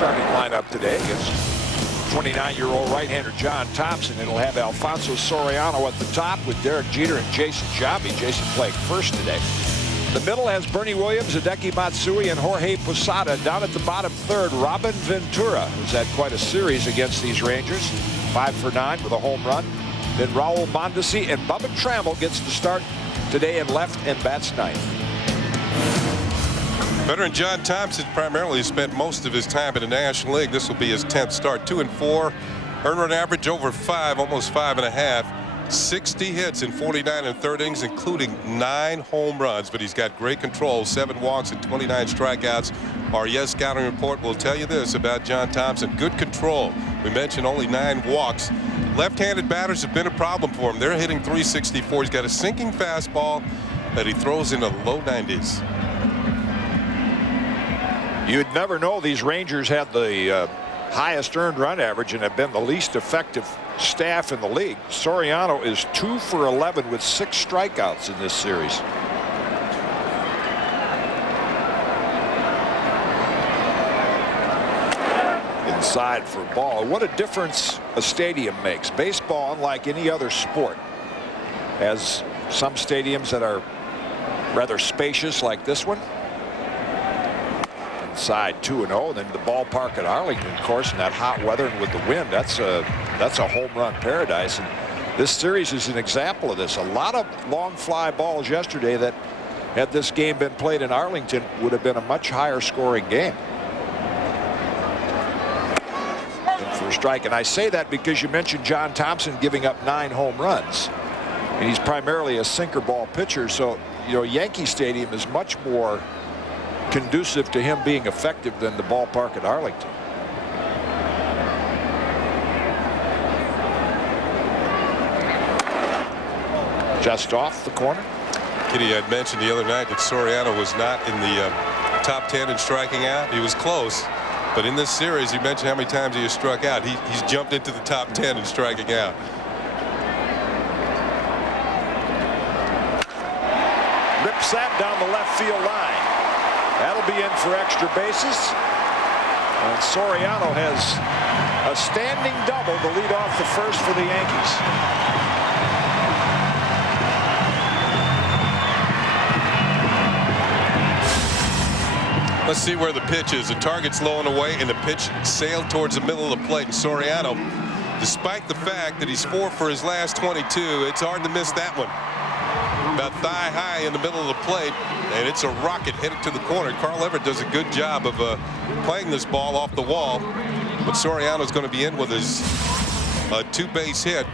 starting lineup today against 29-year-old right-hander John Thomson. It'll have Alfonso Soriano at the top with Derek Jeter and Jason Giambi. Jason playing first today. The middle has Bernie Williams, Hideki Matsui, and Jorge Posada. Down at the bottom third, Robin Ventura, who's had quite a series against these Rangers. 5 for 9 with a home run. Then Raul Mondesi and Bubba Trammell gets the start today in left and bats ninth. Veteran John Thomson primarily spent most of his time in the National League. This will be his 10th start. 2 and 4. Earned run average over 5, almost 5.5. 60 hits in 49 and third innings, including 9 home runs. But he's got great control, 7 walks and 29 strikeouts. Our Yes Scouting Report will tell you this about John Thomson. Good control. We mentioned only 9 walks. Left-handed batters have been a problem for him. They're hitting .364. He's got a sinking fastball that he throws in the low 90s. You'd never know these Rangers had the highest earned run average and have been the least effective staff in the league. Soriano is 2 for 11 with 6 strikeouts in this series. Inside for a ball. What a difference a stadium makes. Baseball, unlike any other sport, has some stadiums that are rather spacious like this one. Inside 2-0. Then the ballpark at Arlington, of course, in that hot weather and with the wind, that's a home run paradise. And this series is an example of this. A lot of long fly balls yesterday that, had this game been played in Arlington, would have been a much higher scoring game. And for a strike, and I say that because you mentioned John Thomson giving up 9 home runs, and he's primarily a sinker ball pitcher. So you know, Yankee Stadium is much more conducive to him being effective than the ballpark at Arlington. Just off the corner. Kitty had mentioned the other night that Soriano was not in the top 10 in striking out. He was close, but in this series, you mentioned how many times he has struck out. He's jumped into the top 10 in striking out. Rips that down the left field line. That'll be in for extra bases. And Soriano has a standing double to lead off the first for the Yankees. Let's see where the pitch is. The target's low and away, and the pitch sailed towards the middle of the plate. And Soriano, despite the fact that he's 4 for his last 22, it's hard to miss that one. About thigh high in the middle of the plate, and it's a rocket headed to the corner. Carl Everett does a good job of playing this ball off the wall, but Soriano's going to be in with his 2-base hit.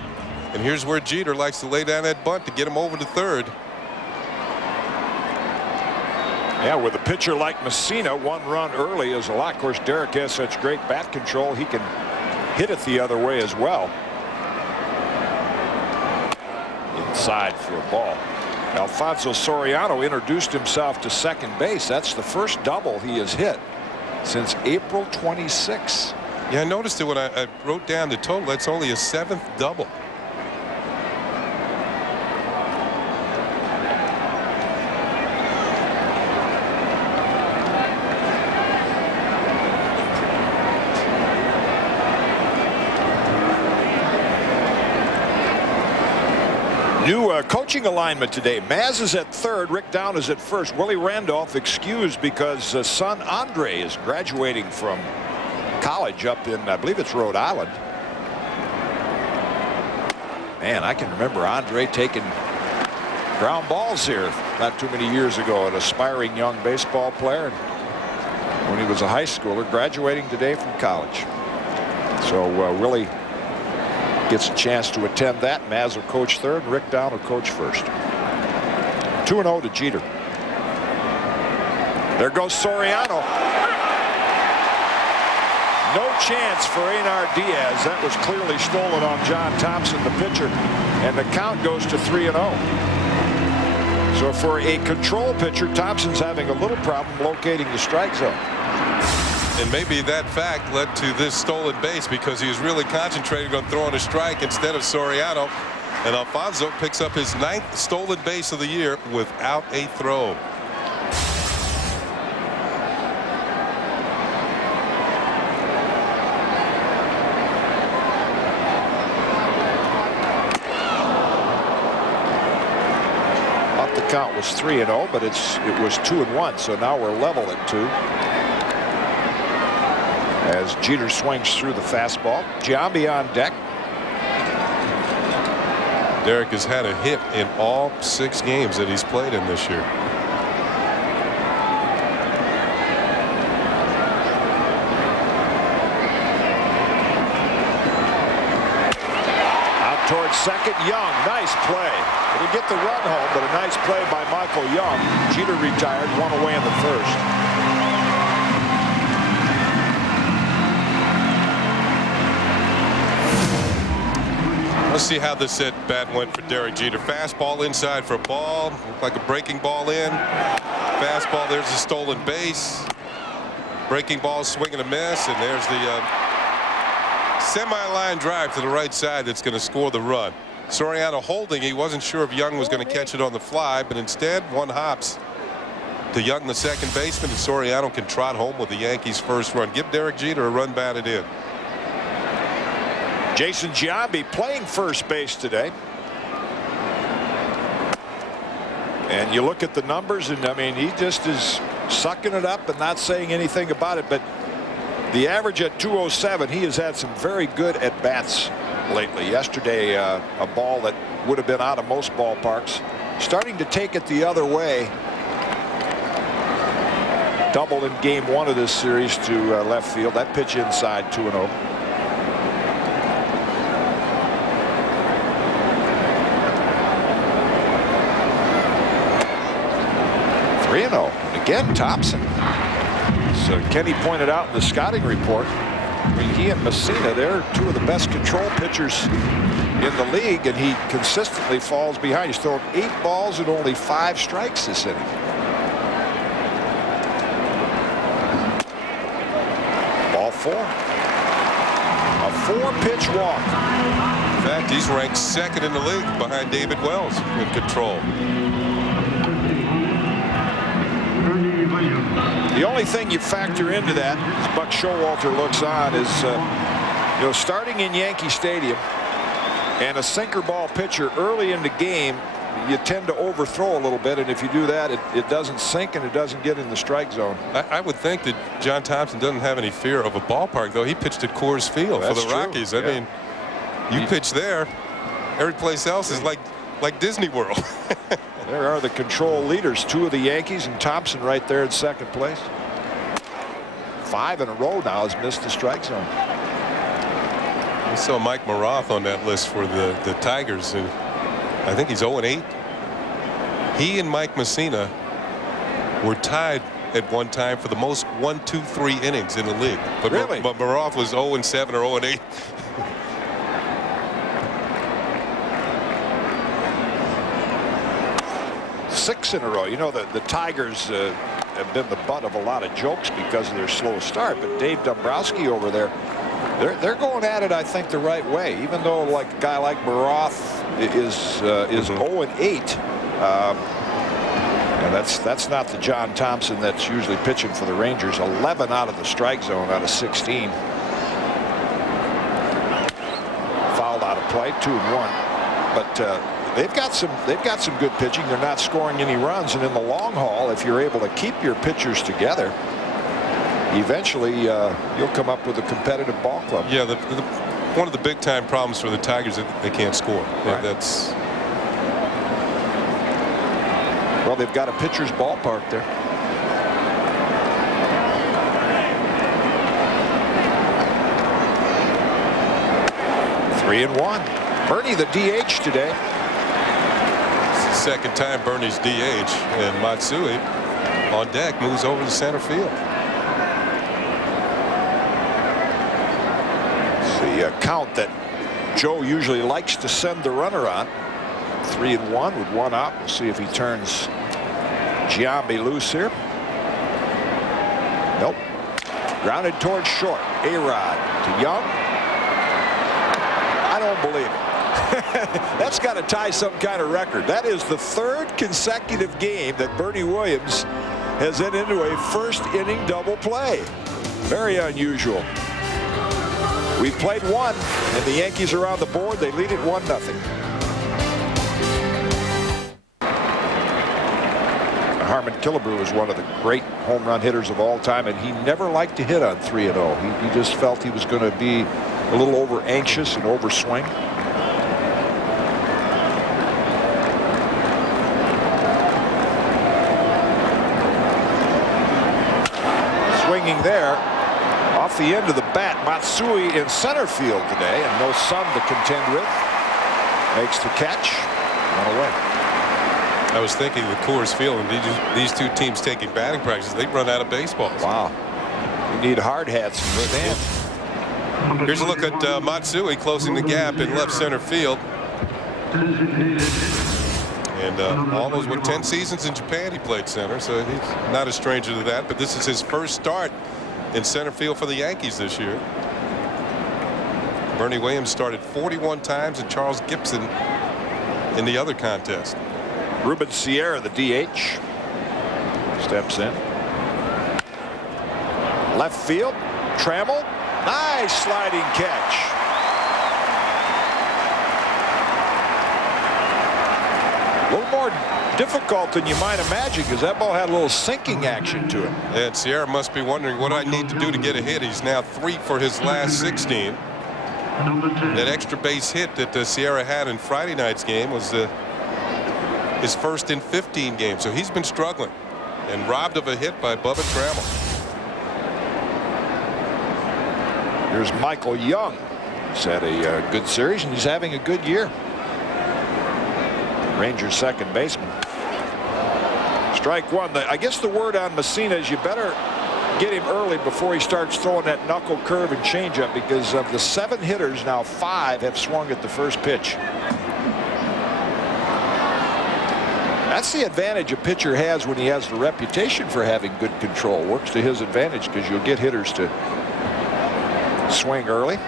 And here's where Jeter likes to lay down that bunt to get him over to third. Yeah, with a pitcher like Mussina, 1 run early is a lot. Of course, Derek has such great bat control, he can hit it the other way as well. Inside for a ball. Alfonso Soriano introduced himself to second base. That's the first double he has hit since April 26. Yeah, I noticed it when I wrote down the total. That's only a 7th double. New coaching alignment today. Maz is at third. Rick Down is at first. Willie Randolph excused because son Andre is graduating from college up in, I believe it's Rhode Island. Man, I can remember Andre taking ground balls here not too many years ago. An aspiring young baseball player. When he was a high schooler, graduating today from college. So Willie gets a chance to attend that. Maz will coach third, and Rick Down will coach first. 2-0 to Jeter. There goes Soriano. No chance for Einar Diaz. That was clearly stolen on John Thomson, the pitcher, and the count goes to 3-0. So for a control pitcher, Thompson's having a little problem locating the strike zone. And maybe that fact led to this stolen base because he was really concentrating on throwing a strike instead of Soriano. And Alfonso picks up his 9th stolen base of the year without a throw. count was 3-0, but it was 2-1. So now we're level at 2. As Jeter swings through the fastball. Giambi on deck. Derek has had a hit in all 6 games that he's played in this year. Out towards second, Young. Nice play. Didn't get the run home, but a nice play by Michael Young. Jeter retired, 1 away in the first. Let's see how this at bat went for Derek Jeter. Fastball inside for a ball. Looked like a breaking ball in. Fastball, there's a stolen base. Breaking ball, swing and a miss. And there's the semi-line drive to the right side that's going to score the run. Soriano holding. He wasn't sure if Young was going to catch it on the fly, but instead one hops to Young, the second baseman, and Soriano can trot home with the Yankees' first run. Give Derek Jeter a run batted in. Jason Giambi playing first base today. And you look at the numbers, and I mean, he just is sucking it up and not saying anything about it. But the average at 207, he has had some very good at bats lately. Yesterday, a ball that would have been out of most ballparks, starting to take it the other way. Doubled in game 1 of this series to left field. That pitch inside, 2-0. 3-0. Again, Thompson. So Kenny pointed out in the scouting report, I mean, he and Mussina, they're 2 of the best control pitchers in the league, and he consistently falls behind. He's thrown 8 balls and only 5 strikes this inning. Ball 4. A 4-pitch walk. In fact, he's ranked 2nd in the league behind David Wells in control. The only thing you factor into that, as Buck Showalter looks on, is you know, starting in Yankee Stadium and a sinker ball pitcher early in the game, you tend to overthrow a little bit, and if you do that, it doesn't sink and it doesn't get in the strike zone. I would think that John Thompson doesn't have any fear of a ballpark, though. He pitched at Coors Field for the Rockies. I mean, you pitch there, every place else is like Disney World. There are the control leaders, 2 of the Yankees, and Thompson right there in second place. 5 in a row now has missed the strike zone. We saw Mike Maroth on that list for the Tigers, and I think he's 0-8. He and Mike Mussina were tied at one time for the most 1-2-3 innings in the league. But really? But Maroth was 0-7 or 0-8. 6 in a row. You know, the Tigers have been the butt of a lot of jokes because of their slow start, but Dave Dombrowski over there, they're going at it, I think, the right way. Even though like a guy like Maroth is 0-8, and that's not the John Thomson that's usually pitching for the Rangers. 11 out of the strike zone out of 16. Fouled out of play, 2-1, but they've got some good pitching. They're not scoring any runs, and in the long haul, if you're able to keep your pitchers together, eventually you'll come up with a competitive ball club. Yeah, one of the big time problems for the Tigers is that they can't score. Right. That's well, they've got a pitcher's ballpark there. Three and 1. Bernie the DH today. Second time Bernie's DH, and Matsui on deck moves over to center field. It's the count that Joe usually likes to send the runner on. 3 and 1 with 1 out. We'll see if he turns Giambi loose here. Nope. Grounded towards short. A-Rod to Young. I don't believe it. That's got to tie some kind of record. That is the 3rd consecutive game that Bernie Williams has entered into a first inning double play. Very unusual. We've played 1, and the Yankees are on the board. They lead it 1-0. Norman Killebrew is one of the great home run hitters of all time, and he never liked to hit on 3-0. He just felt he was going to be a little over anxious and over swing. Swinging there off the end of the bat. Matsui in center field today, and no sun to contend with. Makes the catch. One away. I was thinking with Coors Field and these two teams taking batting practice, they'd run out of baseballs. Wow. You need hard hats in good hands. Here's a look at Matsui closing the gap in left center field. And almost 10 seasons in Japan he played center, so he's not a stranger to that. But this is his first start in center field for the Yankees this year. Bernie Williams started 41 times, and Charles Gibson in the other contest. Ruben Sierra, the DH, steps in. Left field, Trammell, nice sliding catch. A little more difficult than you might imagine, because that ball had a little sinking action to it. And Sierra must be wondering what I need to do to get a hit. He's now 3 for his last 16. That extra base hit that Sierra had in Friday night's game was his first in 15 games. So he's been struggling and robbed of a hit by Bubba Trammell. Here's Michael Young. He's had a good series, and he's having a good year. Rangers second baseman. Strike one. I guess the word on Mussina is you better get him early before he starts throwing that knuckle curve and changeup, because of the 7 hitters, now 5 have swung at the first pitch. That's the advantage a pitcher has when he has the reputation for having good control. Works to his advantage, because you'll get hitters to swing early.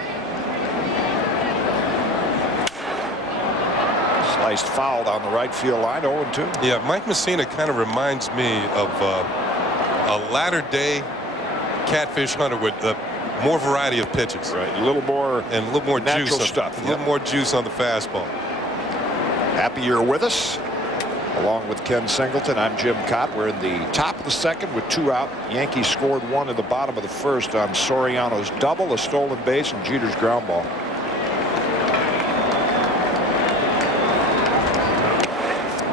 Sliced foul down the right field line, 0-2. Yeah, Mike Mussina kind of reminds me of a latter-day catfish hunter with more variety of pitches. Right, a little more natural juice stuff. A little more juice on the fastball. Happy you're with us. Along with Ken Singleton, I'm Jim Kaat. We're in the top of the second with 2 out. Yankees scored 1 in the bottom of the first on Soriano's double, a stolen base, and Jeter's ground ball.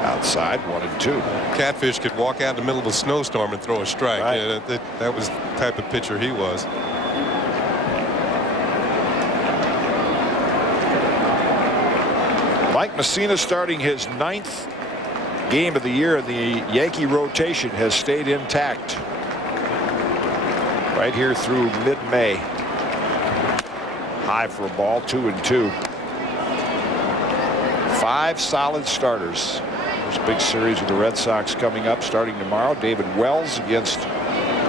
Outside, 1-2. Catfish could walk out in the middle of a snowstorm and throw a strike. Right. Yeah, that was the type of pitcher he was. Mike Mussina, starting his 9th game of the year, and the Yankee rotation has stayed intact right here through mid-May. High for a ball, 2-2. 5 solid starters. There's a big series with the Red Sox coming up starting tomorrow. David Wells against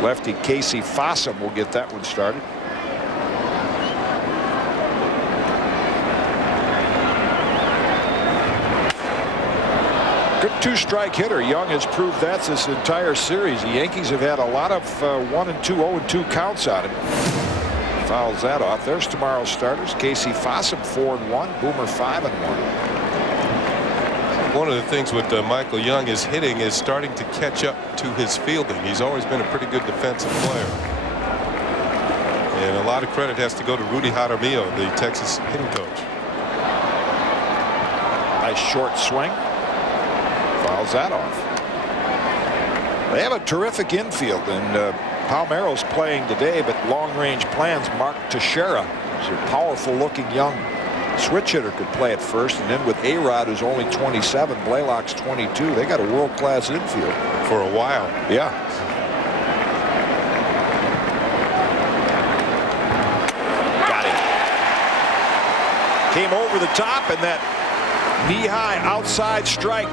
lefty Casey Fossum will get that one started. Good 2-strike hitter. Young has proved that this entire series. The Yankees have had a lot of 1-2, 0-2 counts on him. Fouls that off. There's tomorrow's starters. Casey Fossum 4-1. Boomer 5-1. One of the things with Michael Young, his hitting is starting to catch up to his fielding. He's always been a pretty good defensive player. And a lot of credit has to go to Rudy Jaramillo, the Texas hitting coach. Nice short swing. Fouls that off. They have a terrific infield, and Palmeiro's playing today, but long-range plans. Mark Teixeira is a powerful-looking young switch hitter, could play at first, and then with A-Rod, who's only 27, Blaylock's 22, they got a world-class infield for a while. Yeah. Got him. Came over the top, and that knee-high outside strike.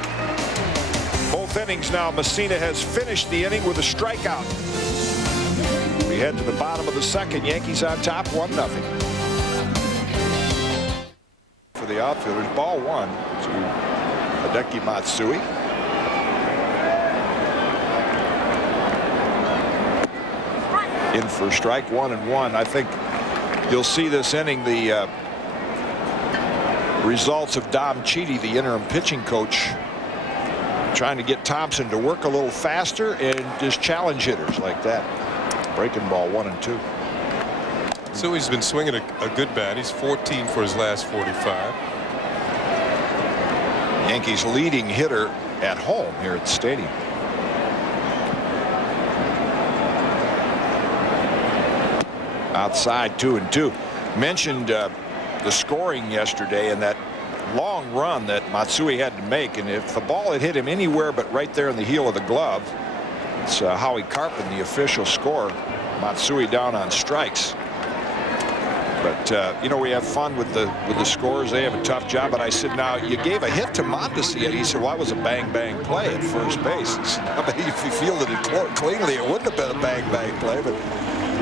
Both innings now. Mussina has finished the inning with a strikeout. We head to the bottom of the second. Yankees on top, 1-0. For the outfielders, ball 1 to Hideki Matsui. In for strike, 1-1. I think you'll see this inning the results of Dom Chidi, the interim pitching coach, trying to get Thompson to work a little faster and just challenge hitters like that. Breaking ball 1-2. So he's been swinging a good bat. He's 14 for his last 45. Yankees leading hitter at home here at the stadium. Outside 2-2. Mentioned the scoring yesterday and that long run that Matsui had to make, and if the ball had hit him anywhere but right there in the heel of the glove, it's Howie Carpin, the official scorer. Matsui down on strikes. But you know, we have fun with the scores. They have a tough job. But I said, now you gave a hit to Mondesi, and he said, well, it was a bang play at first base. I mean, if you fielded it cleanly, it wouldn't have been a bang play. But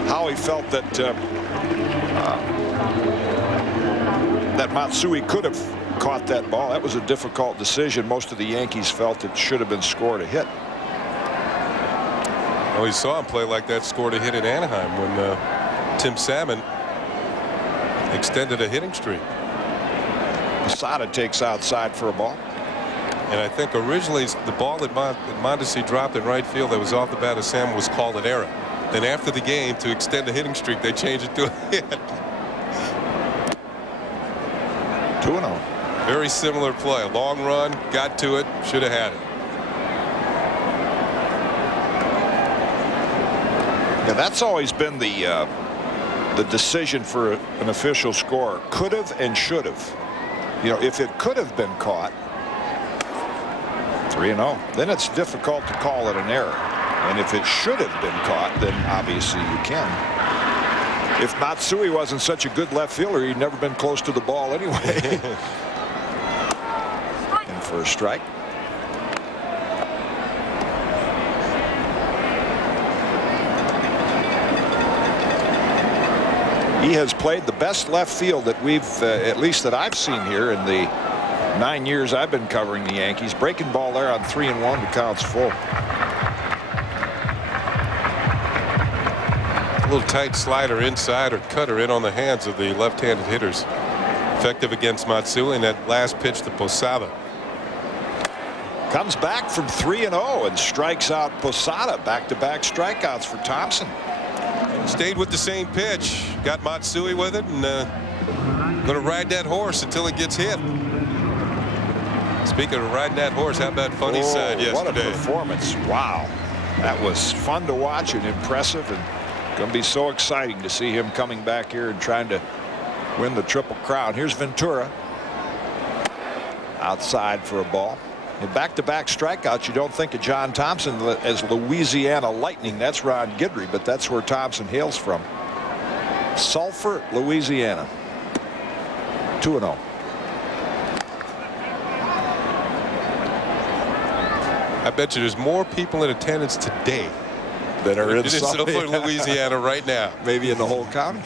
Howie felt that that Matsui could have caught that ball. That was a difficult decision. Most of the Yankees felt it should have been scored a hit. Oh, he saw him play like that, scored a hit in Anaheim when Tim Salmon extended a hitting streak. Posada takes outside for a ball. And I think originally the ball that Mondesi dropped in right field that was off the bat of Salmon was called an error. Then after the game, to extend the hitting streak, they changed it to a hit. 2-0. Very similar play. A long run, got to it, should have had it. Yeah, that's always been the decision for an official score. Could have and should have. You know, if it could have been caught, 3-0, then it's difficult to call it an error. And if it should have been caught, then obviously you can. If Matsui wasn't such a good left fielder, he'd never been close to the ball anyway. And for a strike. He has played the best left field that we've, at least that I've seen here in the 9 years I've been covering the Yankees. Breaking ball there on 3-1. The count's full. A little tight slider inside or cutter in on the hands of the left-handed hitters. Effective against Matsui, and that last pitch to Posada. Comes back from 3-0 and strikes out Posada. Back-to-back strikeouts for Thompson. Stayed with the same pitch. Got Matsui with it, and going to ride that horse until it gets hit. Speaking of riding that horse, how about Funny Side yesterday? What a performance. Wow. That was fun to watch and impressive, and going to be so exciting to see him coming back here and trying to win the Triple Crown. Here's Ventura. Outside for a ball. In back-to-back strikeouts, you don't think of John Thomson as Louisiana Lightning. That's Ron Guidry, but that's where Thompson hails from. Sulphur, Louisiana. 2-0. I bet you there's more people in attendance today that are in Sulphur, Louisiana right now. Maybe in the whole county.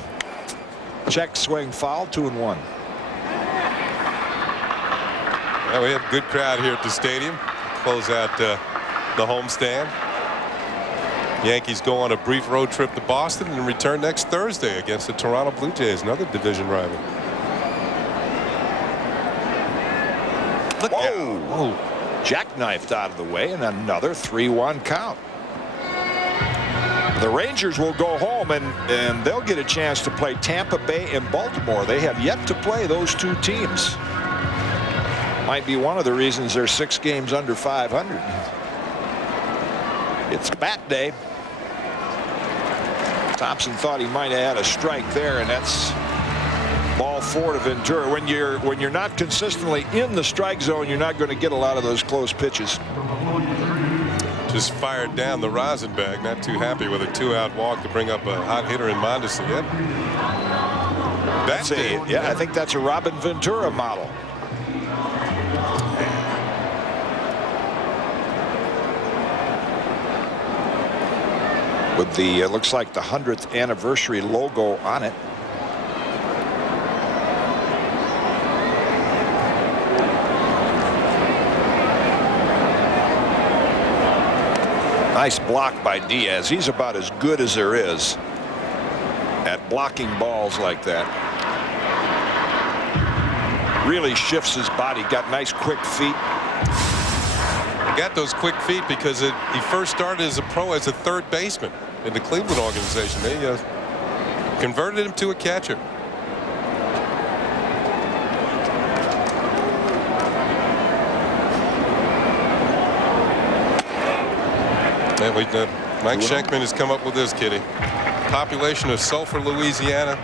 Check swing foul, 2-1. Well, we have a good crowd here at the stadium. Close out the homestand. Yankees go on a brief road trip to Boston and return next Thursday against the Toronto Blue Jays, another division rival. Look out. Whoa. Jackknifed out of the way, and another 3-1 count. The Rangers will go home, and they'll get a chance to play Tampa Bay and Baltimore. They have yet to play those two teams. Might be one of the reasons they're 6 games under 500. It's bat day. Thompson thought he might have had a strike there, and that's ball 4 to Ventura. When you're not consistently in the strike zone, you're not going to get a lot of those close pitches. Just fired down the rosin bag. Not too happy with a 2-out walk to bring up a hot hitter in Mondesi. That's it. Yeah, I think that's a Robin Ventura model. With the looks like the 100th anniversary logo on it. Nice block by Diaz. He's about as good as there is at blocking balls like that. Really shifts his body. Got nice quick feet. got those quick feet because he first started as a pro as a third baseman in the Cleveland organization. They converted him to a catcher. And Mike Schenkman has come up with this, Kitty. Population of Sulphur, Louisiana,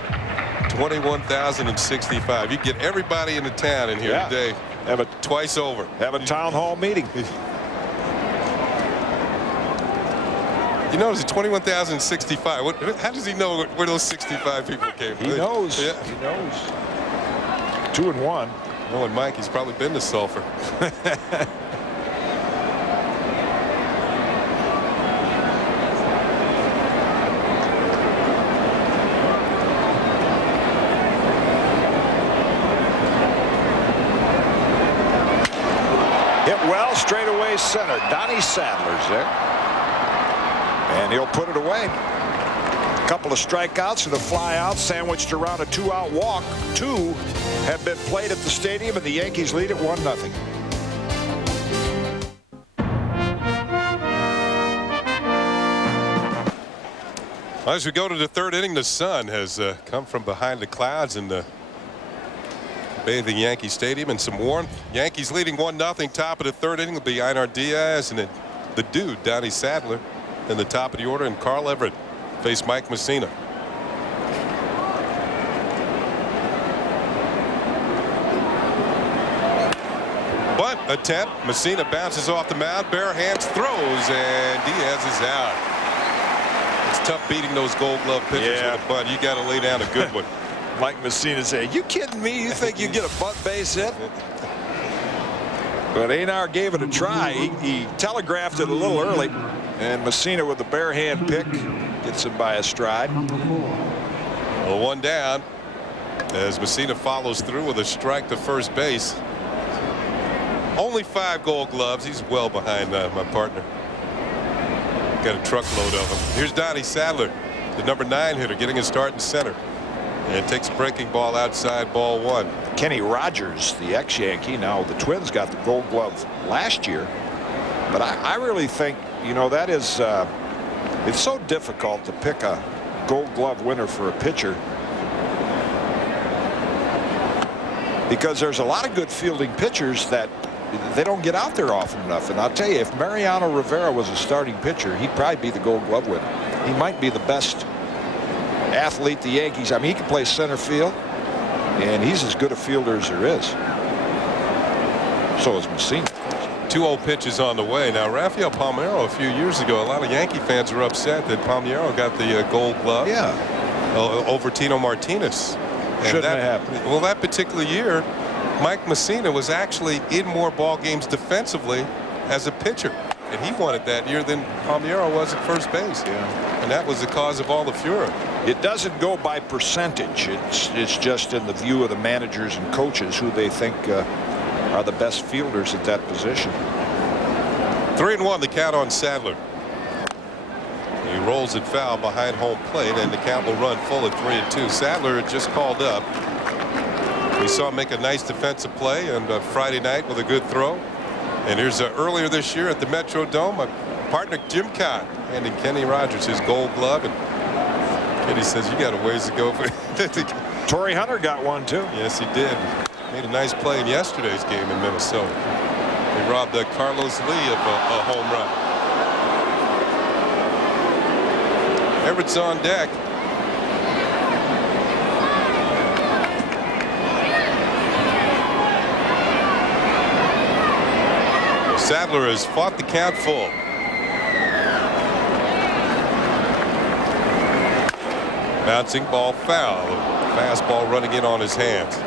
21,065. You get everybody in the town in here today. Twice over. Have a town hall meeting. You know, it's 21,065. How does he know where those 65 people came from? He knows. Yeah. He knows. 2-1. Knowing Mike, he's probably been to Sulphur. Straightaway center. Donnie Sadler's there. And he'll put it away. A couple of strikeouts and a fly out sandwiched around a 2-out walk. 2 have been played at the stadium, and the Yankees lead it 1-0. As we go to the third inning, the sun has come from behind the clouds and bathing Yankee Stadium in some warmth. Yankees leading 1-0. Top of the third inning will be Einar Diaz and then the dude Donnie Sadler in the top of the order, and Carl Everett face Mike Mussina. Bunt attempt. Mussina bounces off the mound, bare hands, throws, and Diaz is out. It's tough beating those Gold Glove pitchers with a bunt. You got to lay down a good one. Mike Mussina saying, "You kidding me? You think you get a bunt base hit?" But Einar gave it a try. He telegraphed it a little early, and Mussina with the bare hand pick gets him by a stride. Well, 1 down as Mussina follows through with a strike to first base. Only 5 Gold Gloves. He's well behind my partner. Got a truckload of them. Here's Donnie Sadler, the number 9 hitter, getting a start in center. And takes a breaking ball outside, ball 1. Kenny Rogers, the ex-Yankee, now the Twins got the Gold Glove last year. But I really think, you know, that is, it's so difficult to pick a Gold Glove winner for a pitcher, because there's a lot of good fielding pitchers that they don't get out there often enough. And I'll tell you, if Mariano Rivera was a starting pitcher, he'd probably be the Gold Glove winner. He might be the best athlete the Yankees. I mean, he can play center field, and he's as good a fielder as there is. So is Mussina. 2-0 pitches on the way. Now, Rafael Palmeiro, a few years ago, a lot of Yankee fans were upset that Palmeiro got the Gold Glove. Over Tino Martinez. Shouldn't have happened. Well, that particular year, Mike Mussina was actually in more ball games defensively as a pitcher, and he won it that year than Palmeiro was at first base. And that was the cause of all the furor. It doesn't go by percentage. It's just in the view of the managers and coaches who they think are the best fielders at that position. 3-1 the count on Sadler. He rolls it foul behind home plate, and the count will run full at 3-2. Sadler had just called up. We saw him make a nice defensive play on Friday night with a good throw. And here's earlier this year at the Metrodome, my partner Jim Kaat handing Kenny Rogers his Gold Glove, and Kenny says, "You got a ways to go." Torrey Hunter got one too. Yes, he did. Made a nice play in yesterday's game in Minnesota. He robbed Carlos Lee of a home run. Everett's on deck. Sadler has fought the count full. Bouncing ball foul. Fastball running in on his hands.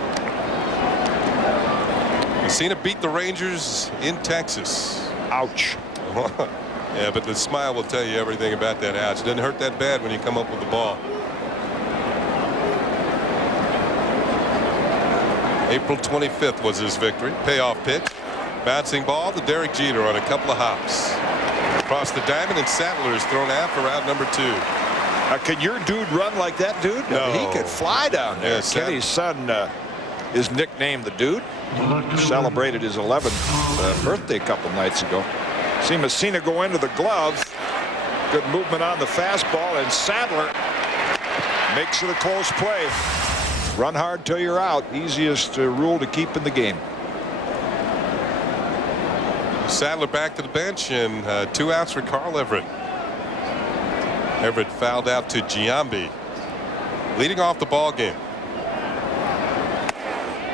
Mussina beat the Rangers in Texas. Ouch. Yeah, but the smile will tell you everything about that ouch. It doesn't hurt that bad when you come up with the ball. April 25th was his victory. Payoff pitch. Bouncing ball to Derek Jeter on a couple of hops. Across the diamond, and Sadler is thrown out for out number 2. Can your dude run like that, dude? No. He could fly down there. Yeah, Kenny's son is nicknamed the Dude. Celebrated his 11th birthday a couple nights ago. See Mussina go into the glove. Good movement on the fastball, and Sadler makes it a close play. Run hard till you're out. Easiest rule to keep in the game. Sadler back to the bench, and 2 outs for Carl Everett. Everett fouled out to Giambi, leading off the ball game.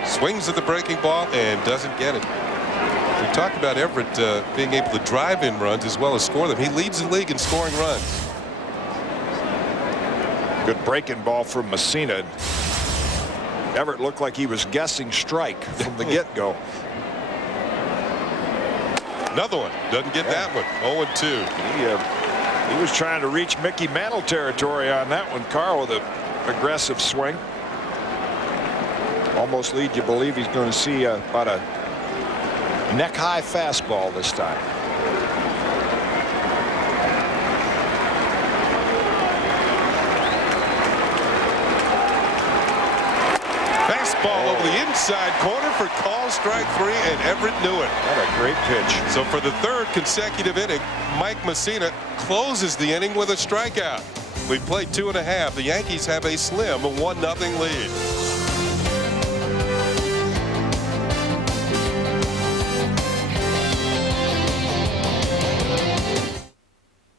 Swings at the breaking ball and doesn't get it. We talked about Everett being able to drive in runs as well as score them. He leads the league in scoring runs. Good breaking ball from Mussina. Everett looked like he was guessing strike from the get-go. Another one. Doesn't get that one. 0-2. He was trying to reach Mickey Mantle territory on that one. Carl with an aggressive swing. Almost lead you believe he's going to see about a neck-high fastball this time. Fastball over the inside corner for call strike 3, and Everett knew it. What a great pitch. So for the 3rd consecutive inning, Mike Mussina closes the inning with a strikeout. We've played 2.5. The Yankees have a slim 1-0 lead.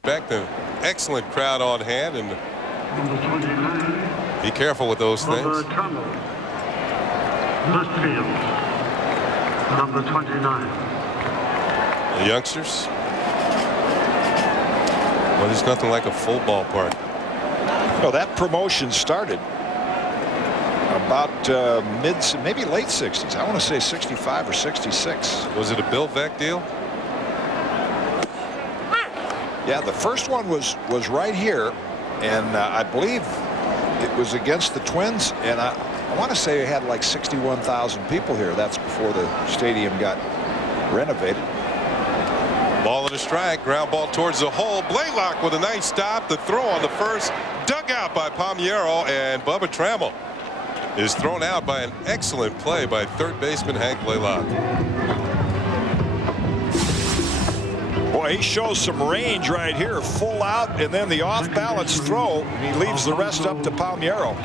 Back to excellent crowd on hand, and be careful with those things. Number 29. The youngsters. Well, there's nothing like a full ballpark. No, that promotion started about maybe late 60s. I want to say 65 or 66. Was it a Bill Veeck deal? Yeah, the first one was right here, and I believe it was against the Twins, and I want to say it had like 61,000 people here. That's before the stadium got renovated. Ball and a strike. Ground ball towards the hole. Blaylock with a nice stop. The throw on the first. Dug out by Palmiero, and Bubba Trammell is thrown out by an excellent play by 3rd baseman Hank Blaylock. Boy, he shows some range right here. Full out, and then the off-balance throw. And he leaves the rest up to Palmiero.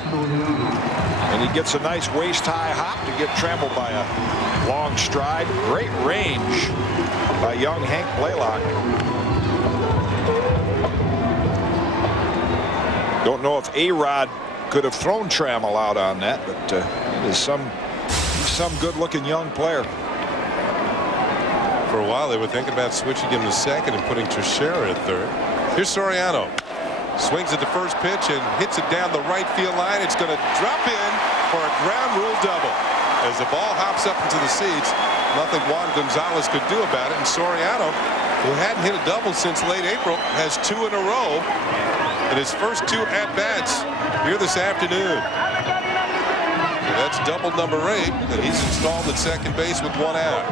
And he gets a nice waist-high hop to get Trammell by a long stride. Great range by young Hank Blaylock. Don't know if A-Rod could have thrown Trammell out on that, but he's some good-looking young player. For a while, they were thinking about switching him to second and putting Teixeira at 3rd. Here's Soriano. Swings at the first pitch and hits it down the right field line. It's going to drop in for a ground rule double. As the ball hops up into the seats, nothing Juan Gonzalez could do about it. And Soriano, who hadn't hit a double since late April, has 2 in a row in his first 2 at-bats here this afternoon. So that's double number 8, and he's installed at second base with 1 out.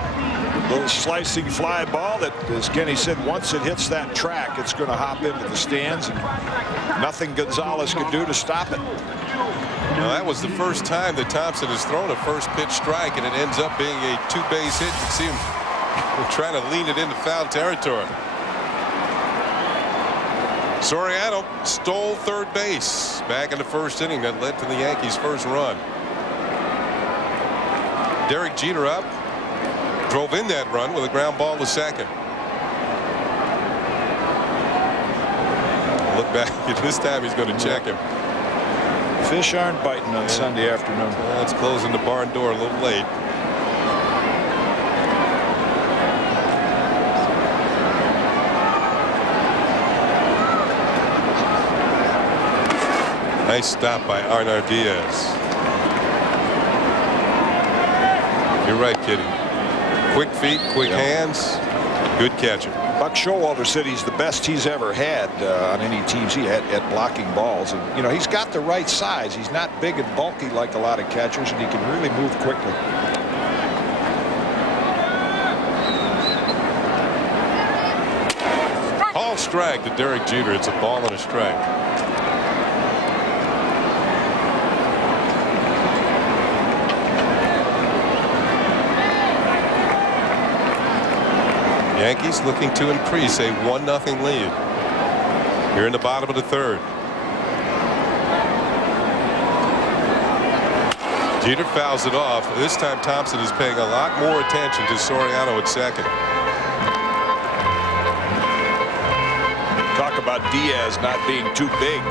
Little slicing fly ball that, as Kenny said, once it hits that track, it's going to hop into the stands, and nothing Gonzalez could do to stop it. Well, that was the first time that Thompson has thrown a first pitch strike, and it ends up being a 2-base hit. You can see him trying to lean it into foul territory. Soriano stole 3rd base back in the 1st inning. That led to the Yankees' first run. Derek Jeter up. Drove in that run with a ground ball to second. Look back. This time he's going to check him. Fish aren't biting on Sunday afternoon. Well, it's closing the barn door a little late. Nice stop by Arnar Diaz. You're right, Kitty. Quick feet, quick hands, good catcher. Buck Showalter said he's the best he's ever had on any teams he had at blocking balls. And, you know, he's got the right size. He's not big and bulky like a lot of catchers, and he can really move quickly. Ball strike to Derek Jeter. It's a ball and a strike. Yankees looking to increase a 1-0 lead here in the bottom of the third. Jeter fouls it off. This time Thompson is paying a lot more attention to Soriano at second. Talk about Diaz not being too big.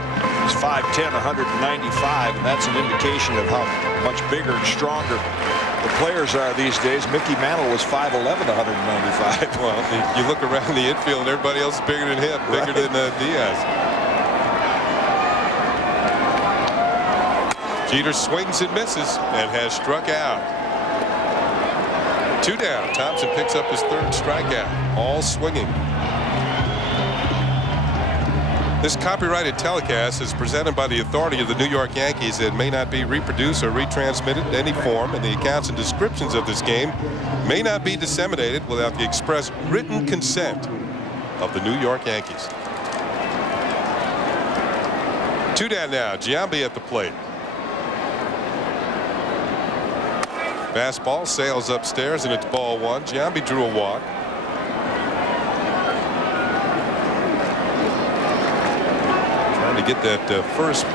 He's 5'10", 195, and that's an indication of how much bigger and stronger the players are these days. Mickey Mantle was 5'11", 195. Well, you look around the infield and everybody else is bigger than him, bigger than Diaz. Jeter swings and misses and has struck out. 2 down. Thompson picks up his 3rd strikeout, all swinging. This copyrighted telecast is presented by the authority of the New York Yankees and may not be reproduced or retransmitted in any form, and the accounts and descriptions of this game may not be disseminated without the express written consent of the New York Yankees. 2 down now. Giambi at the plate. Fastball sails upstairs and it's ball 1. Giambi drew a walk. Trying to get that first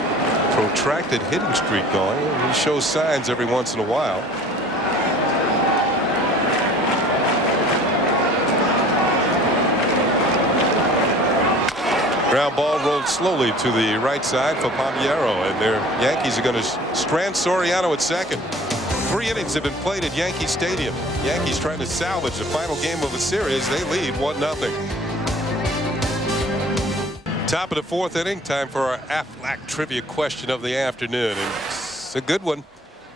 protracted hitting streak going. He shows signs every once in a while. Ground ball rolled slowly to the right side for Palmeiro, and their Yankees are going to strand Soriano at second. 3 innings have been played at Yankee Stadium. Yankees trying to salvage the final game of a series. They lead 1-0. Top of the 4th inning. Time for our Aflac trivia question of the afternoon. And it's a good one.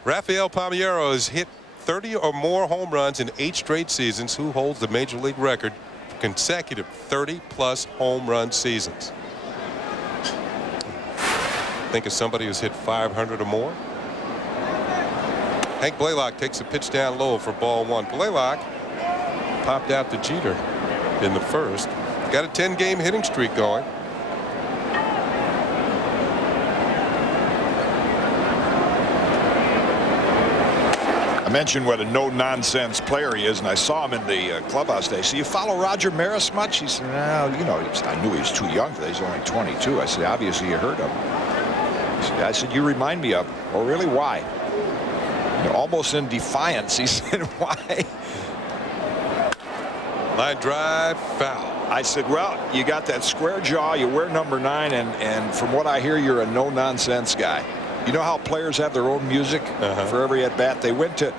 Rafael Palmeiro has hit 30 or more home runs in 8 straight seasons. Who holds the major league record for consecutive 30-plus home run seasons? Think of somebody who's hit 500 or more. Hank Blaylock takes a pitch down low for ball 1. Blaylock popped out to Jeter in the first. Got a 10-game hitting streak going. I mentioned what a no-nonsense player he is, and I saw him in the clubhouse today. So you follow Roger Maris much? He said, no, you know, I knew he was too young for that. He's only 22. I said, obviously you heard of him. I said, you remind me of him. Oh, really? Why? Almost in defiance, he said, why? Line drive, foul. I said, well, you got that square jaw, you wear number 9, and from what I hear, you're a no-nonsense guy. You know how players have their own music for every at-bat? They went to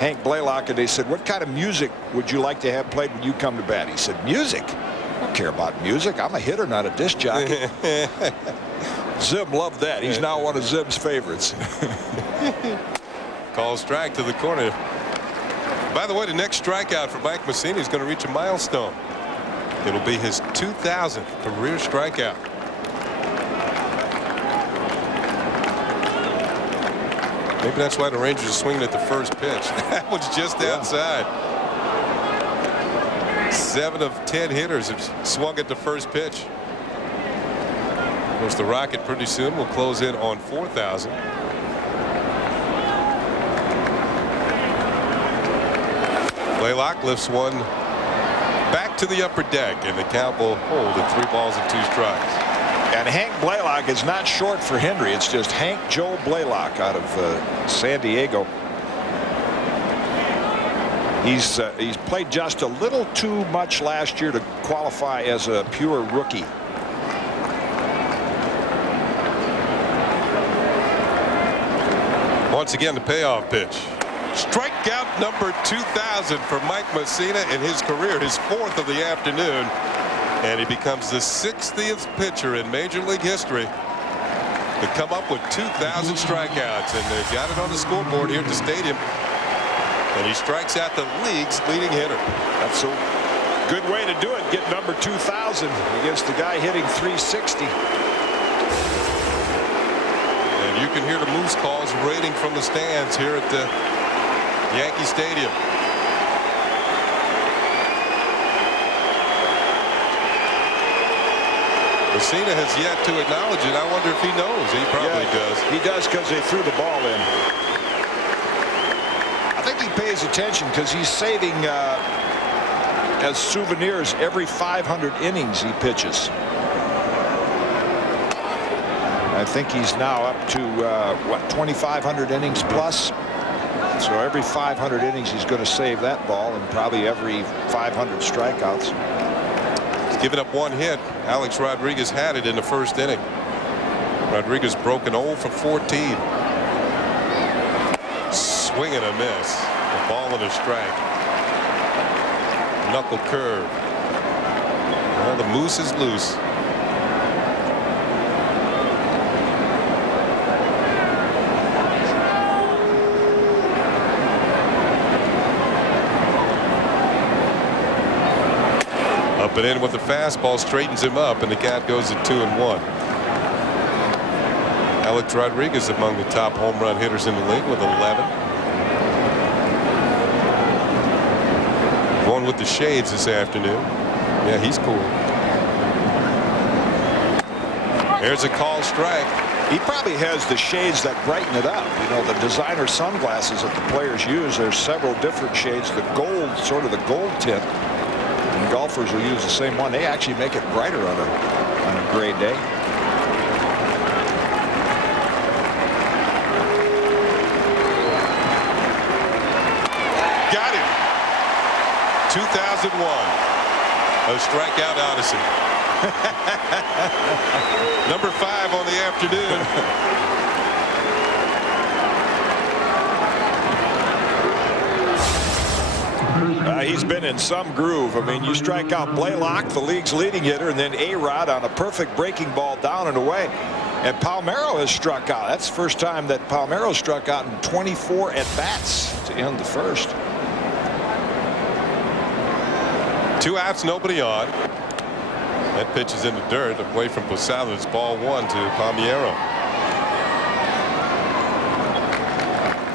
Hank Blaylock and they said, what kind of music would you like to have played when you come to bat? He said, music? I don't care about music. I'm a hitter, not a disc jockey. Zim loved that. He's now one of Zim's favorites. Call strike to the corner. By the way, the next strikeout for Mike Mussina is going to reach a milestone. It'll be his 2000th career strikeout. Maybe that's why the Rangers are swinging at the first pitch. That was just outside. 7 of 10 hitters have swung at the first pitch. Of course, the Rocket pretty soon will close in on 4,000. Blaylock lifts one back to the upper deck, and the count will hold at 3 balls and 2 strikes. And Hank Blaylock is not short for Henry. It's just Hank Joe Blaylock out of San Diego. He's played just a little too much last year to qualify as a pure rookie. Once again, the payoff pitch. Strikeout number 2,000 for Mike Mussina in his career, his 4th of the afternoon. And he becomes the 60th pitcher in Major League history to come up with 2,000 strikeouts. And they've got it on the scoreboard here at the stadium. And he strikes out the league's leading hitter. That's a good way to do it. Get number 2,000 against the guy hitting 360. And you can hear the Moose calls raining from the stands here at the Yankee Stadium. Mussina has yet to acknowledge it. I wonder if he knows. He probably does. He does, because they threw the ball in. I think he pays attention because he's saving as souvenirs every 500 innings he pitches. I think he's now up to what, 2,500 innings plus. So every 500 innings he's going to save that ball, and probably every 500 strikeouts. He's given up 1 hit. Alex Rodriguez had it in the first inning. Rodriguez broken 0 for 14. Swing and a miss. A ball and a strike. Knuckle curve. Well, the moose is loose. Up and in with the fastball, straightens him up, and the Kaat goes at 2-1. Alex Rodriguez among the top home run hitters in the league with 11. Going with the shades this afternoon. Yeah, he's cool. There's a call strike. He probably has the shades that brighten it up. You know, the designer sunglasses that the players use. There's several different shades. The gold, sort of the gold tint. And golfers will use the same one. They actually make it brighter on a gray day. Got him. 2001. A strikeout odyssey. Number 5 on the afternoon. He's been in some groove. I mean, you strike out Blaylock, the league's leading hitter, and then A-Rod on a perfect breaking ball down and away. And Palmeiro has struck out. That's the first time that Palmeiro struck out in 24 at-bats to end the first. 2 outs, nobody on. That pitch is in the dirt away from Posada. It's ball 1 to Palmeiro.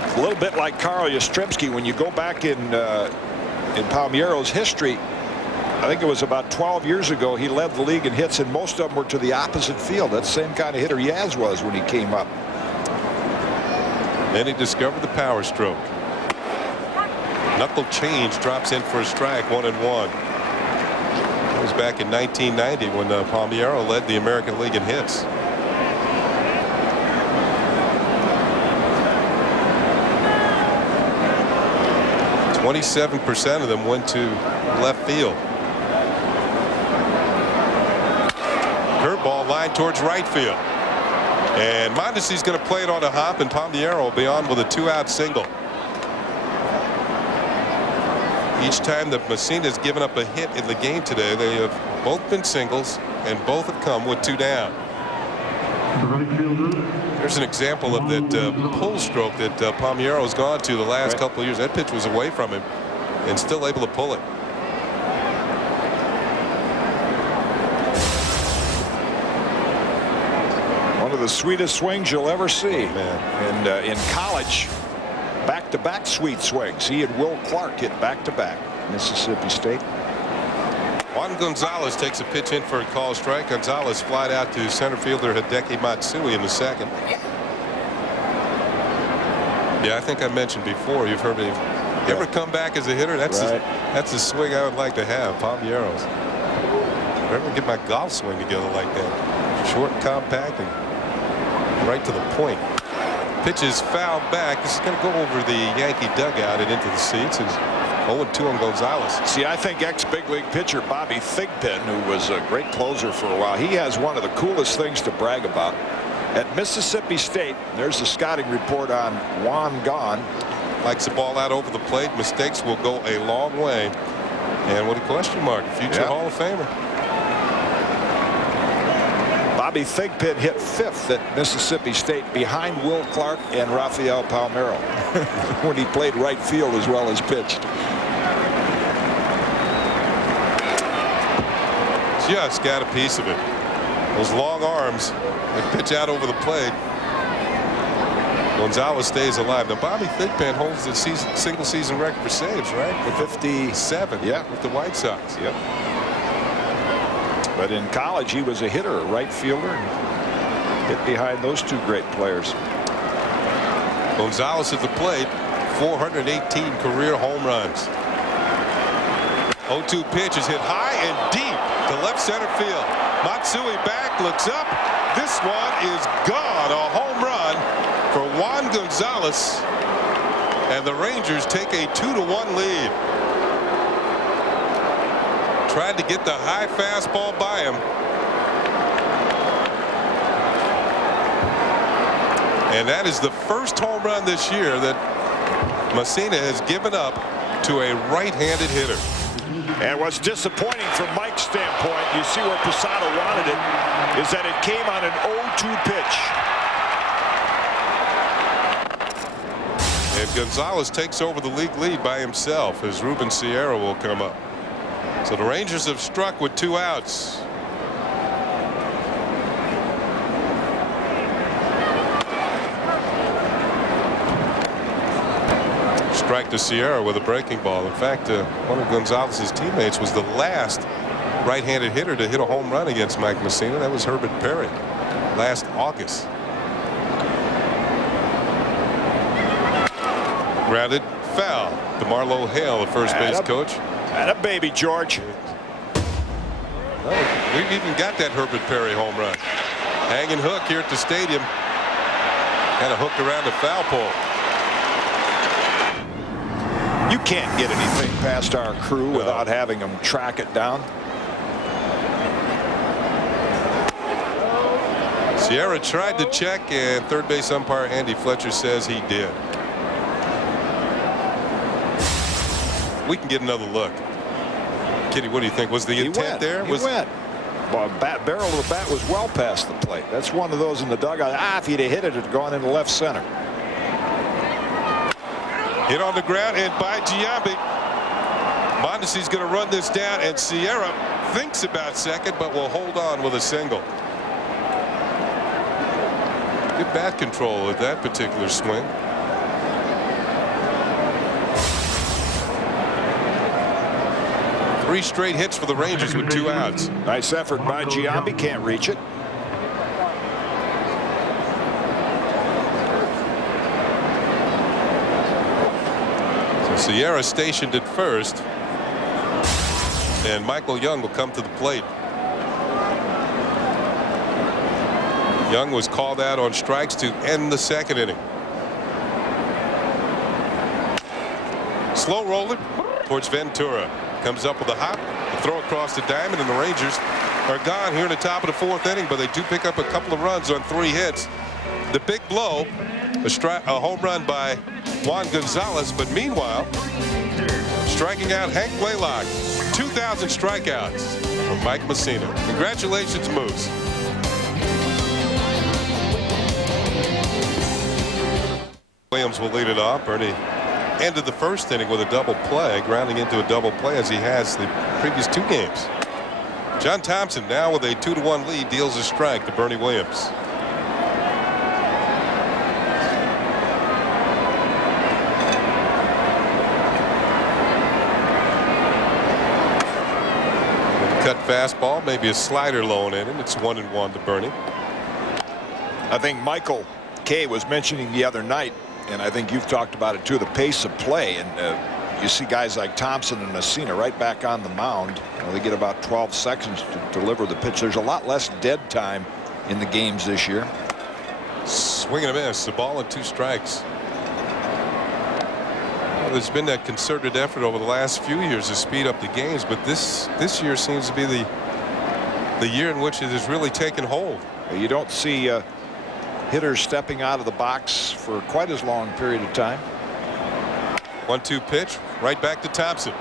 It's a little bit like Carl Yastrzemski. When you go back in Palmeiro's history, I think it was about 12 years ago, he led the league in hits, and most of them were to the opposite field. That's the same kind of hitter Yaz was when he came up. Then he discovered the power stroke. Knuckle change, drops in for a strike, 1-1. That was back in 1990 when Palmeiro led the American League in hits. .27% of them went to left field. Curveball line towards right field. And Mondesi's going to play it on a hop, and Palmeiro will be on with a 2-out single. Each time that Mussina's given up a hit in the game today, they have both been singles, and both have come with 2 down. There's an example of that pull stroke that Palmeiro's gone to the last couple of years. That pitch was away from him and still able to pull it. One of the sweetest swings you'll ever see. Man. And in college, back-to-back sweet swings. He and Will Clark hit back-to-back. Mississippi State. Juan Gonzalez takes a pitch in for a call strike. Gonzalez flied out to center fielder Hideki Matsui in the second. Yeah, I think I mentioned before, you've heard me. You ever come back as a hitter? That's that's the swing I would like to have. Palmeiro's. If I ever get my golf swing together like that, short, compact, and right to the point. Pitch is fouled back. This is going to go over the Yankee dugout and into the seats. It's 0-2 on Gonzalez. See, I think ex-big league pitcher Bobby Thigpen, who was a great closer for a while, he has one of the coolest things to brag about. At Mississippi State, there's the scouting report on Juan Gon. Likes the ball out over the plate. Mistakes will go a long way. And what a question mark. Future Hall of Famer. Bobby Thigpen hit 5th at Mississippi State behind Will Clark and Rafael Palmeiro when he played right field as well as pitched. Just got a piece of it. Those long arms that pitch out over the plate. Gonzalez stays alive. Now Bobby Thigpen holds the single season record for saves, right? The 57. Yeah, with the White Sox. Yep. But in college, he was a hitter, a right fielder, and hit behind those 2 great players. Gonzalez at the plate, 418 career home runs. 0-2 pitch is hit high and deep to left center field. Matsui back, looks up. This one is gone. A home run for Juan Gonzalez. And the Rangers take a 2-1 lead. Tried to get the high fastball by him. And that is the first home run this year that Mussina has given up to a right-handed hitter. And what's disappointing from Mike's standpoint, you see where Posada wanted it, is that it came on an 0-2 pitch. And Gonzalez takes over the league lead by himself as Ruben Sierra will come up. So the Rangers have struck with 2 outs. Strike to Sierra with a breaking ball. In fact, one of Gonzalez's teammates was the last right-handed hitter to hit a home run against Mike Mussina. That was Herbert Perry last August. Grounded foul. DeMarlo Hale, the first base coach. And a baby, George. Well, we've even got that Herbert Perry home run. Hanging hook here at the stadium. Kind of hooked around the foul pole. You can't get anything past our crew without having them track it down. Sierra tried to check, and third base umpire Andy Fletcher says he did. We can get another look. Kitty, what do you think? Was the intent there? He went. Well, barrel of the bat was well past the plate. That's one of those in the dugout. If he'd have hit it, it'd gone into left center. Hit on the ground and by Giambi. Mondesi's going to run this down, and Sierra thinks about second, but will hold on with a single. Good bat control at that particular swing. Three straight hits for the Rangers with 2 outs. Nice effort by Giambi. Can't reach it. Sierra stationed at first, and Michael Young will come to the plate. Young was called out on strikes to end the second inning. Slow roller towards Ventura. Comes up with a hop, a throw across the diamond, and the Rangers are gone here in the top of the 4th inning, but they do pick up a couple of runs on 3 hits. The big blow, a home run by Juan Gonzalez, but meanwhile, striking out Hank Blaylock. 2,000 strikeouts from Mike Mussina. Congratulations, Moose. Williams will lead it off. Bernie ended the 1st inning with a double play, grounding into a double play as he has the previous 2 games. John Thompson now with a 2-1 lead deals a strike to Bernie Williams. Cut fastball, maybe a slider low in, and it's 1-1 to Bernie. I think Michael K was mentioning the other night, and I think you've talked about it too, the pace of play. And you see guys like Thompson and Mussina right back on the mound. They get about 12 seconds to deliver the pitch. There's a lot less dead time in the games this year. Swing and a miss. A ball and 2 strikes. Well, there's been that concerted effort over the last few years to speed up the games, but this year seems to be the year in which it has really taken hold. You don't see hitters stepping out of the box for quite as long a period of time. 1-2 pitch, right back to Thompson.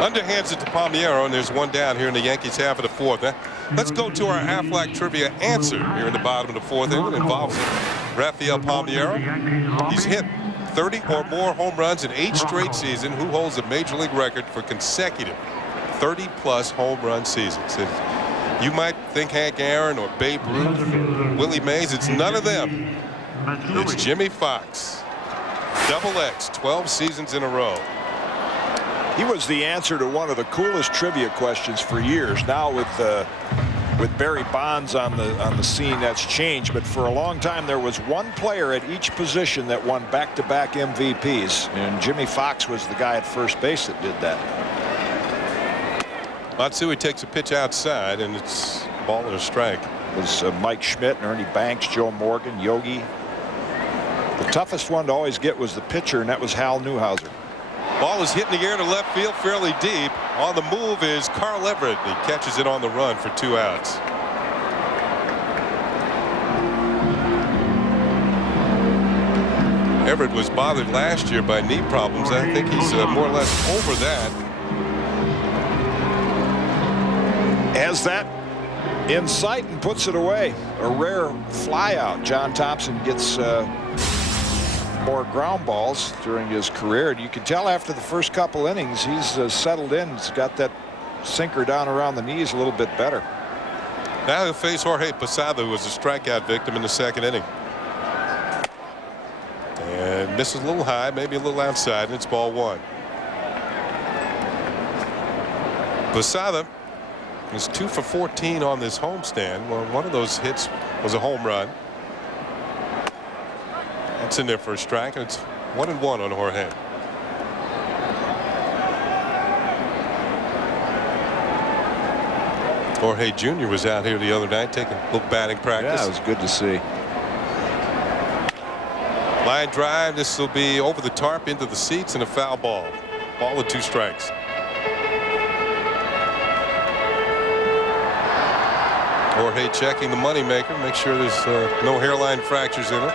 Underhands it to Palmeiro, and there's 1 down here in the Yankees half of the 4th. Let's go to our Aflac trivia answer here in the bottom of the 4th inning. It involves Rafael Palmeiro. He's hit 30 or more home runs in 8 straight seasons. Who holds the major league record for consecutive 30-plus home run seasons? You might think Hank Aaron or Babe Ruth, Willie Mays. It's none of them. It's Jimmy Fox. Double X, 12 seasons in a row. He was the answer to one of the coolest trivia questions for years. Now with Barry Bonds on the scene, that's changed. But for a long time, there was one player at each position that won back-to-back MVPs, and Jimmy Fox was the guy at first base that did that. Matsui takes a pitch outside, and it's ball and a strike. It was Mike Schmidt and Ernie Banks, Joe Morgan, Yogi. The toughest one to always get was the pitcher, and that was Hal Newhouser. Ball is hit in the air to left field fairly deep. On the move is Carl Everett. He catches it on the run for 2 outs. Everett was bothered last year by knee problems. I think he's more or less over that. Has that in sight and puts it away. A rare fly out. John Thompson gets more ground balls during his career, and you can tell after the first couple innings he's settled in. He's got that sinker down around the knees a little bit better. Now he'll face Jorge Posada, who was a strikeout victim in the second inning. And misses a little high, maybe a little outside, and it's ball 1. Posada is 2 for 14 on this homestand. Well, one of those hits was a home run. That's in there for a strike, and it's 1-1 on Jorge. Jorge Jr. was out here the other night taking a little batting practice. Yeah, it was good to see. Line drive. This will be over the tarp into the seats and a foul ball. Ball with 2 strikes. Jorge checking the moneymaker. Make sure there's no hairline fractures in it.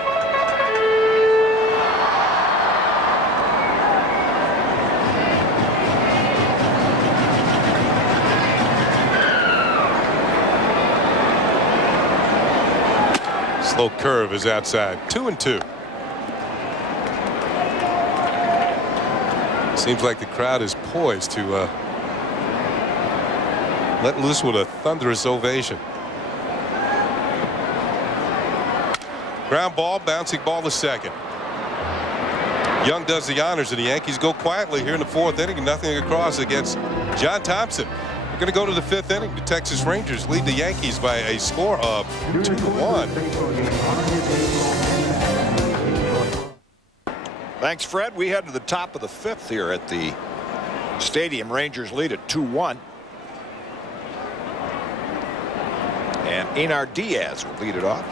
Slow curve is outside. 2-2. Seems like the crowd is poised to let loose with a thunderous ovation. Ground ball, bouncing ball to second. Young does the honors, and the Yankees go quietly here in the 4th inning. Nothing across against John Thomson. We're going to go to the 5th inning. The Texas Rangers lead the Yankees by a score of 2-1. Thanks, Fred. We head to the top of the 5th here at the stadium. Rangers lead at 2-1. And Einar Diaz will lead it off.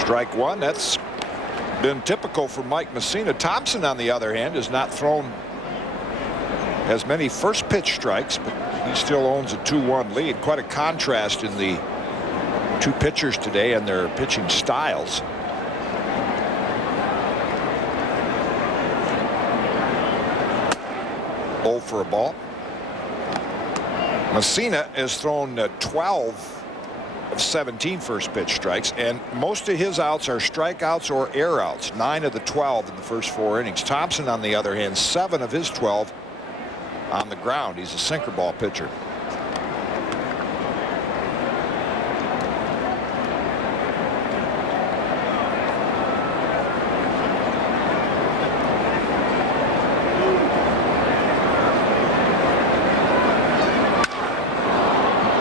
Strike 1. That's been typical for Mike Mussina. Thompson, on the other hand, has not thrown as many first pitch strikes, but he still owns a 2-1 lead. Quite a contrast in the 2 pitchers today and their pitching styles. Oh for a ball. Mussina has thrown 12 of 17 first pitch strikes, and most of his outs are strikeouts or air outs. 9 of the 12 in the first 4 innings. Thompson, on the other hand, 7 of his 12 on the ground. He's a sinker ball pitcher.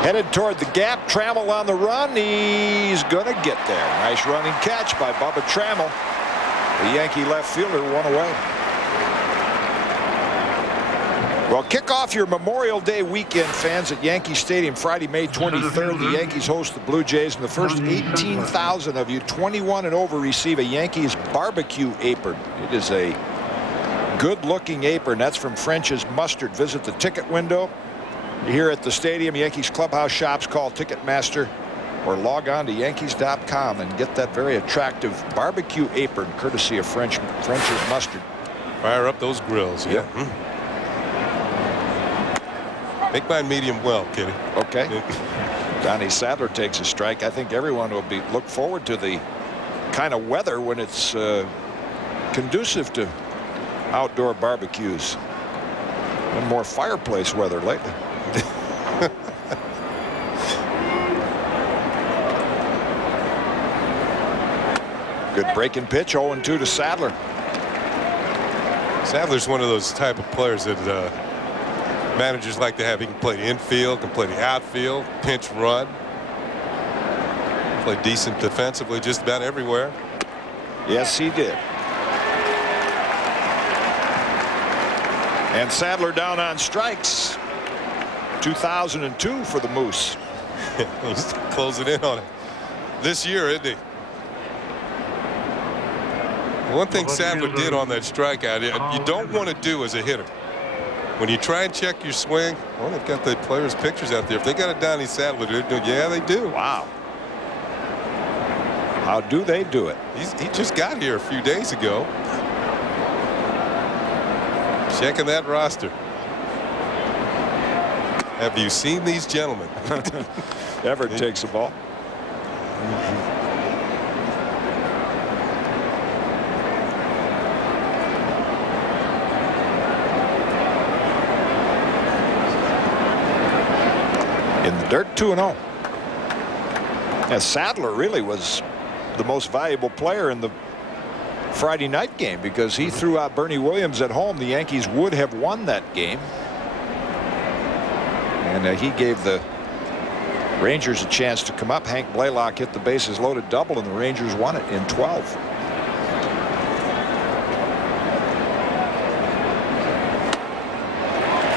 Headed toward the gap. Trammell on the run. He's going to get there. Nice running catch by Bubba Trammell. The Yankee left fielder one away. Well, kick off your Memorial Day weekend, fans, at Yankee Stadium Friday, May 23rd. The Yankees host the Blue Jays, and the first 18,000 of you 21 and over receive a Yankees barbecue apron. It is a good-looking apron. That's from French's Mustard. Visit the ticket window here at the stadium. Yankees clubhouse shops, call Ticketmaster or log on to Yankees.com and get that very attractive barbecue apron courtesy of French's Mustard. Fire up those grills. Yep. Make mine medium well, Kitty. Okay. Donnie Sadler takes a strike. I think everyone will look forward to the kind of weather when it's conducive to outdoor barbecues. And more fireplace weather lately. Good breaking pitch. 0-2 to Sadler. Sadler's one of those type of players that managers like to have. He can play the infield, can play the outfield, pinch run, play decent defensively just about everywhere. Yes, he did. And Sadler down on strikes. 2002 for the Moose. He's closing in on it this year, isn't he? One thing Sadler did on that strikeout, you don't want to do as a hitter. When you try and check your swing, well, they've got the players' pictures out there. If they got a Donnie Sadler, yeah, they do. Wow. How do they do it? He just got here a few days ago. Checking that roster. Have you seen these gentlemen? Everett takes the ball. In the dirt, 2-0. Yeah, Sadler really was the most valuable player in the Friday night game because he threw out Bernie Williams at home. The Yankees would have won that game. And he gave the Rangers a chance to come up. Hank Blaylock hit the bases loaded double, and the Rangers won it in 12.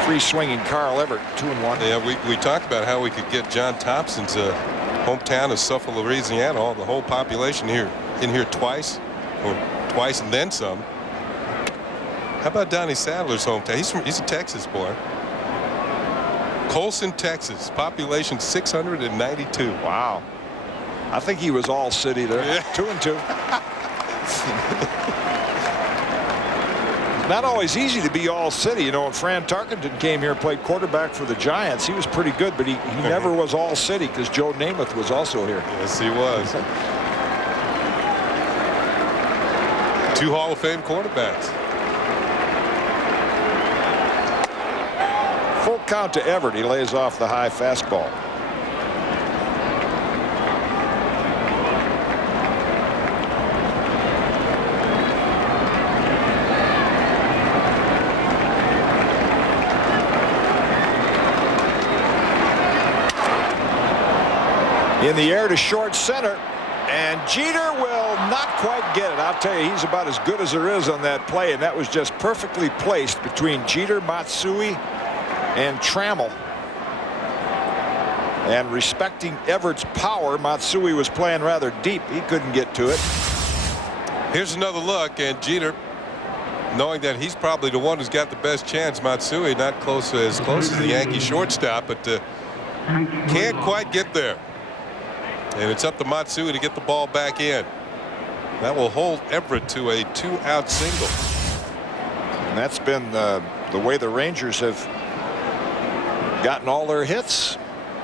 Free swinging Carl Everett, 2-1. Yeah, we talked about how we could get John Thompson's hometown of Suffolk, Louisiana, all the whole population here in here twice, or twice and then some. How about Donnie Sadler's hometown? He's a Texas boy. Colson, Texas, population 692. Wow. I think he was all city there. Yeah. 2-2. Not always easy to be all city. You know, when Fran Tarkenton came here and played quarterback for the Giants, he was pretty good, but he never was all city because Joe Namath was also here. Yes, he was. 2 Hall of Fame quarterbacks. Full count to Everett. He lays off the high fastball. In the air to short center, and Jeter will not quite get it. I'll tell you, he's about as good as there is on that play, and that was just perfectly placed between Jeter, Matsui, and Trammell. And respecting Everett's power, Matsui was playing rather deep. He couldn't get to it. Here's another look, and Jeter, knowing that he's probably the one who's got the best chance. Matsui not as close as the Yankee shortstop, but can't quite get there. And it's up to Matsui to get the ball back in. That will hold Everett to a 2-out single. And that's been the way the Rangers have gotten all their hits.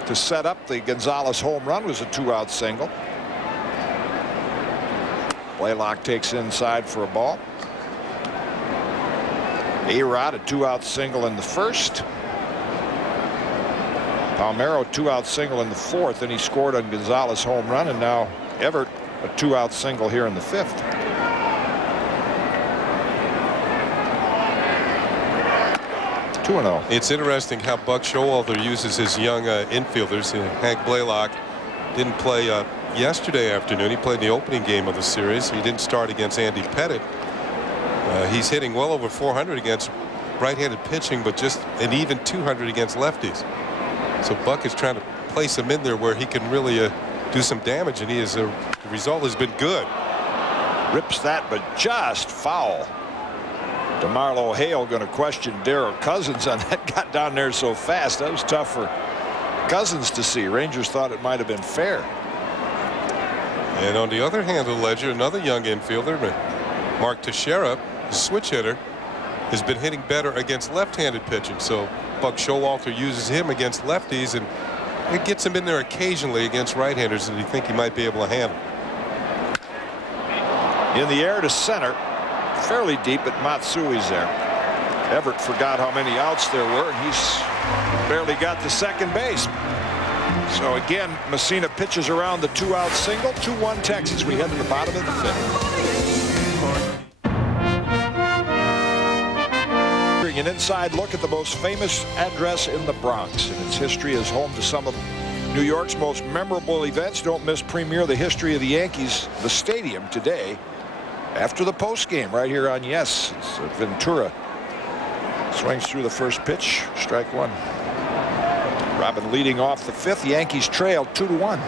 To set up the Gonzalez home run was a 2-out single. Blaylock takes inside for a ball. A-Rod a 2-out single in the first. Palmeiro 2-out single in the fourth, and he scored on Gonzalez home run, and now Everett a 2-out single here in the fifth. It's interesting how Buck Showalter uses his young infielders. Hank Blaylock didn't play yesterday afternoon. He played in the opening game of the series. He didn't start against Andy Pettit. He's hitting well over 400 against right-handed pitching, but just an even 200 against lefties. So Buck is trying to place him in there where he can really do some damage, and the result has been good. Rips that, but just foul. DeMarlo Hale going to question Darryl Cousins on that. Got down there so fast. That was tough for Cousins to see. Rangers thought it might have been fair. And on the other hand of the ledger, another young infielder, Mark Teixeira, the switch hitter, has been hitting better against left-handed pitching. So Buck Showalter uses him against lefties, and it gets him in there occasionally against right-handers that he think he might be able to handle. In the air to center, fairly deep, but Matsui's there. Everett forgot how many outs there were, and he's barely got to second base. So again, Mussina pitches around the 2-out single. 2-1 Texas. We head to the bottom of the fifth. An inside look at the most famous address in the Bronx, and its history is home to some of New York's most memorable events. Don't miss Premiere the History of the Yankees, the stadium, today after the post game right here on Yes. It's Ventura Swings through the first pitch, strike one. Robin leading off the fifth. Yankees trail 2-1.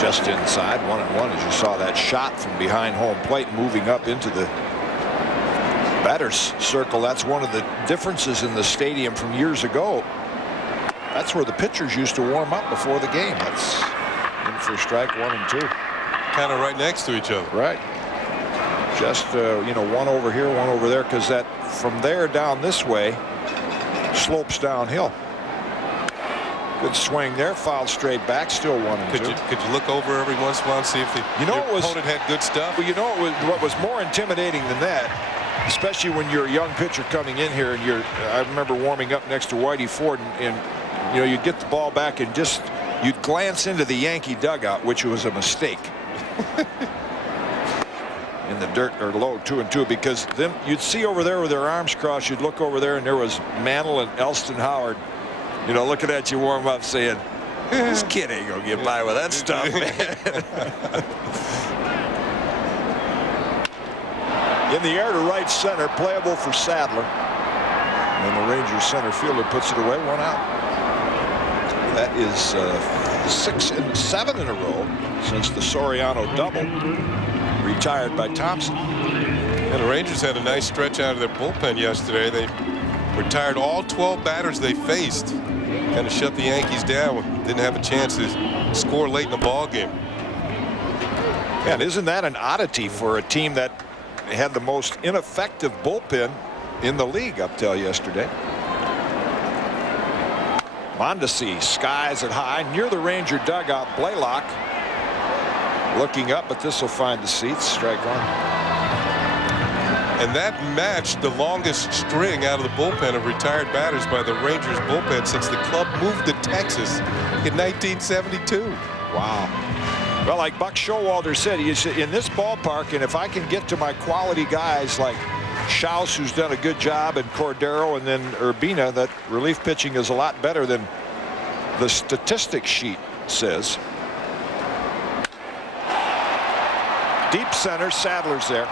Just inside, 1-1, as you saw that shot from behind home plate moving up into the batter's circle. That's one of the differences in the stadium from years ago. That's where the pitchers used to warm up before the game. That's in for strike 1 and 2. Kind of right next to each other. Right. Just you know, one over here, one over there, because that from there down this way slopes downhill. Good swing there, fouled straight back, still 1 and 2. Could you look over every once in a while and see if the opponent had good stuff? Well, you know what was more intimidating than that, especially when you're a young pitcher coming in here, and I remember warming up next to Whitey Ford, and you know, you'd get the ball back and just you'd glance into the Yankee dugout, which was a mistake. In the dirt or low 2-2, because then you'd see over there with their arms crossed, you'd look over there and there was Mantle and Elston Howard, you know, looking at you warm up saying, this kid ain't gonna get by with that stuff, man. In the air to right center, playable for Sadler, and the Rangers center fielder puts it away, 1 out. That is 6 and 7 in a row since the Soriano double, retired by Thompson. And the Rangers had a nice stretch out of their bullpen yesterday. They retired all 12 batters they faced. Kind of shut the Yankees down. Didn't have a chance to score late in the ball game. Yeah, and isn't that an oddity for a team that had the most ineffective bullpen in the league up till yesterday? Mondesi skies it high near the Ranger dugout. Blaylock looking up, but this will find the seats. Strike 1. And that matched the longest string out of the bullpen of retired batters by the Rangers bullpen since the club moved to Texas in 1972. Wow. Well, like Buck Showalter said, he's in this ballpark, and if I can get to my quality guys like Schaus, who's done a good job, and Cordero, and then Urbina, that relief pitching is a lot better than the statistics sheet says. Deep center, Sadler's there.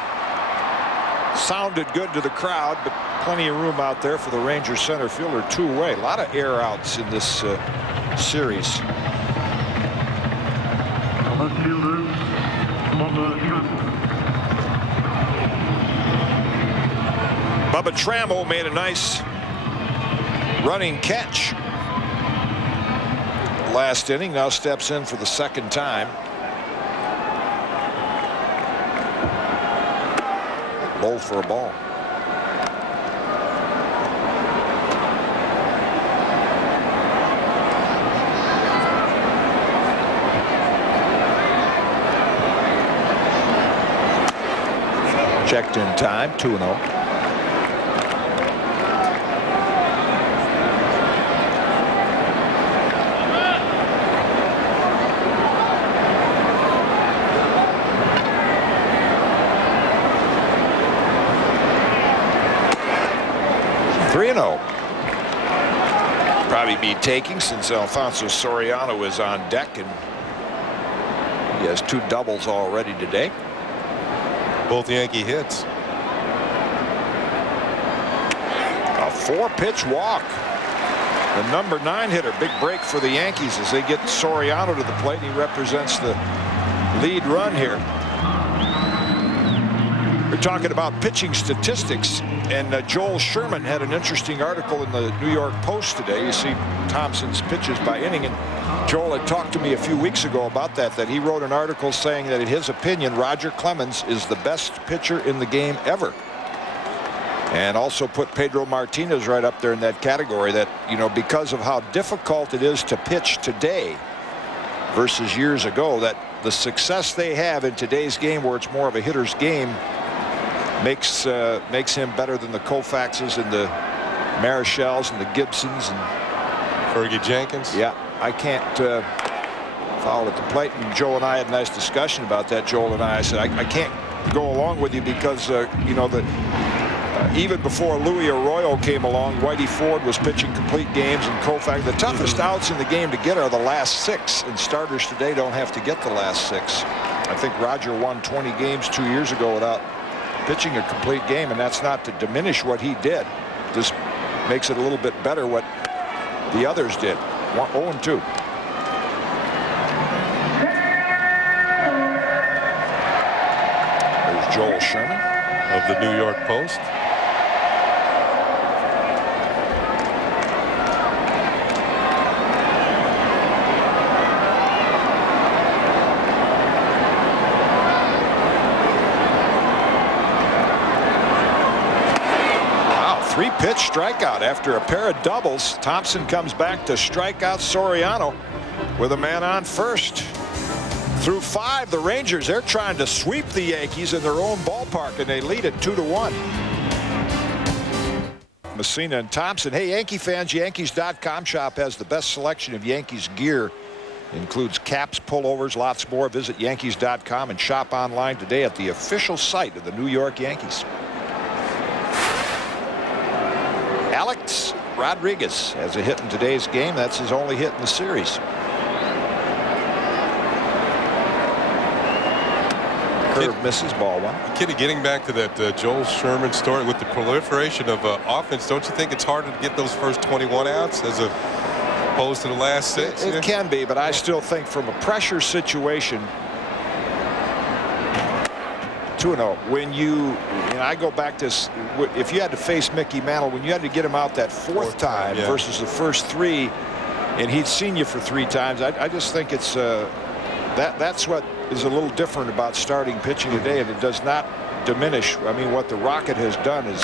Sounded good to the crowd, but plenty of room out there for the Rangers center fielder, 2-way. A lot of air outs in this series. Bubba Trammell made a nice running catch last inning. Now steps in for the second time. Low for a ball. Checked in time, 2-0. Probably be taking since Alfonso Soriano is on deck, and he has 2 doubles already today. Both Yankee hits. A 4-pitch walk. The number 9 hitter. Big break for the Yankees as they get Soriano to the plate. He represents the lead run here. We're talking about pitching statistics, and Joel Sherman had an interesting article in the New York Post today. You see Thompson's pitches by inning, and Joel had talked to me a few weeks ago about that he wrote an article saying that in his opinion Roger Clemens is the best pitcher in the game ever, and also put Pedro Martinez right up there in that category. That, you know, because of how difficult it is to pitch today versus years ago, that the success they have in today's game, where it's more of a hitter's game, makes him better than the Koufaxes and the Marichals and the Gibsons and Fergie Jenkins. Yeah, I can't foul at the plate. And Joe and I had a nice discussion about that. Joel and I said, I can't go along with you because you know, Even before Louis Arroyo came along, Whitey Ford was pitching complete games, and Koufax. The toughest outs in the game to get are the last 6, and starters today don't have to get the last 6. I think Roger won 20 games 2 years ago without pitching a complete game, and that's not to diminish what he did. Just makes it a little bit better what the others did. 0-2. There's Joel Sherman of the New York Post. Three-pitch strikeout after a pair of doubles. Thompson comes back to strike out Soriano with a man on first. Through 5, the Rangers, they're trying to sweep the Yankees in their own ballpark, and they lead it 2-1. Mussina and Thompson. Hey, Yankee fans, Yankees.com shop has the best selection of Yankees gear. Includes caps, pullovers, lots more. Visit Yankees.com and shop online today at the official site of the New York Yankees. Alex Rodriguez has a hit in today's game. That's his only hit in the series. Curve misses, ball 1. Kitty, getting back to that Joel Sherman story with the proliferation of offense, don't you think it's harder to get those first 21 outs as opposed to the last 6? It can be, but I still think from a pressure situation, 2-0. When I go back to, if you had to face Mickey Mantle, when you had to get him out that fourth time versus the first 3, and he'd seen you for 3 times, I just think it's that's what is a little different about starting pitching today, and it does not diminish. I mean, what the Rocket has done is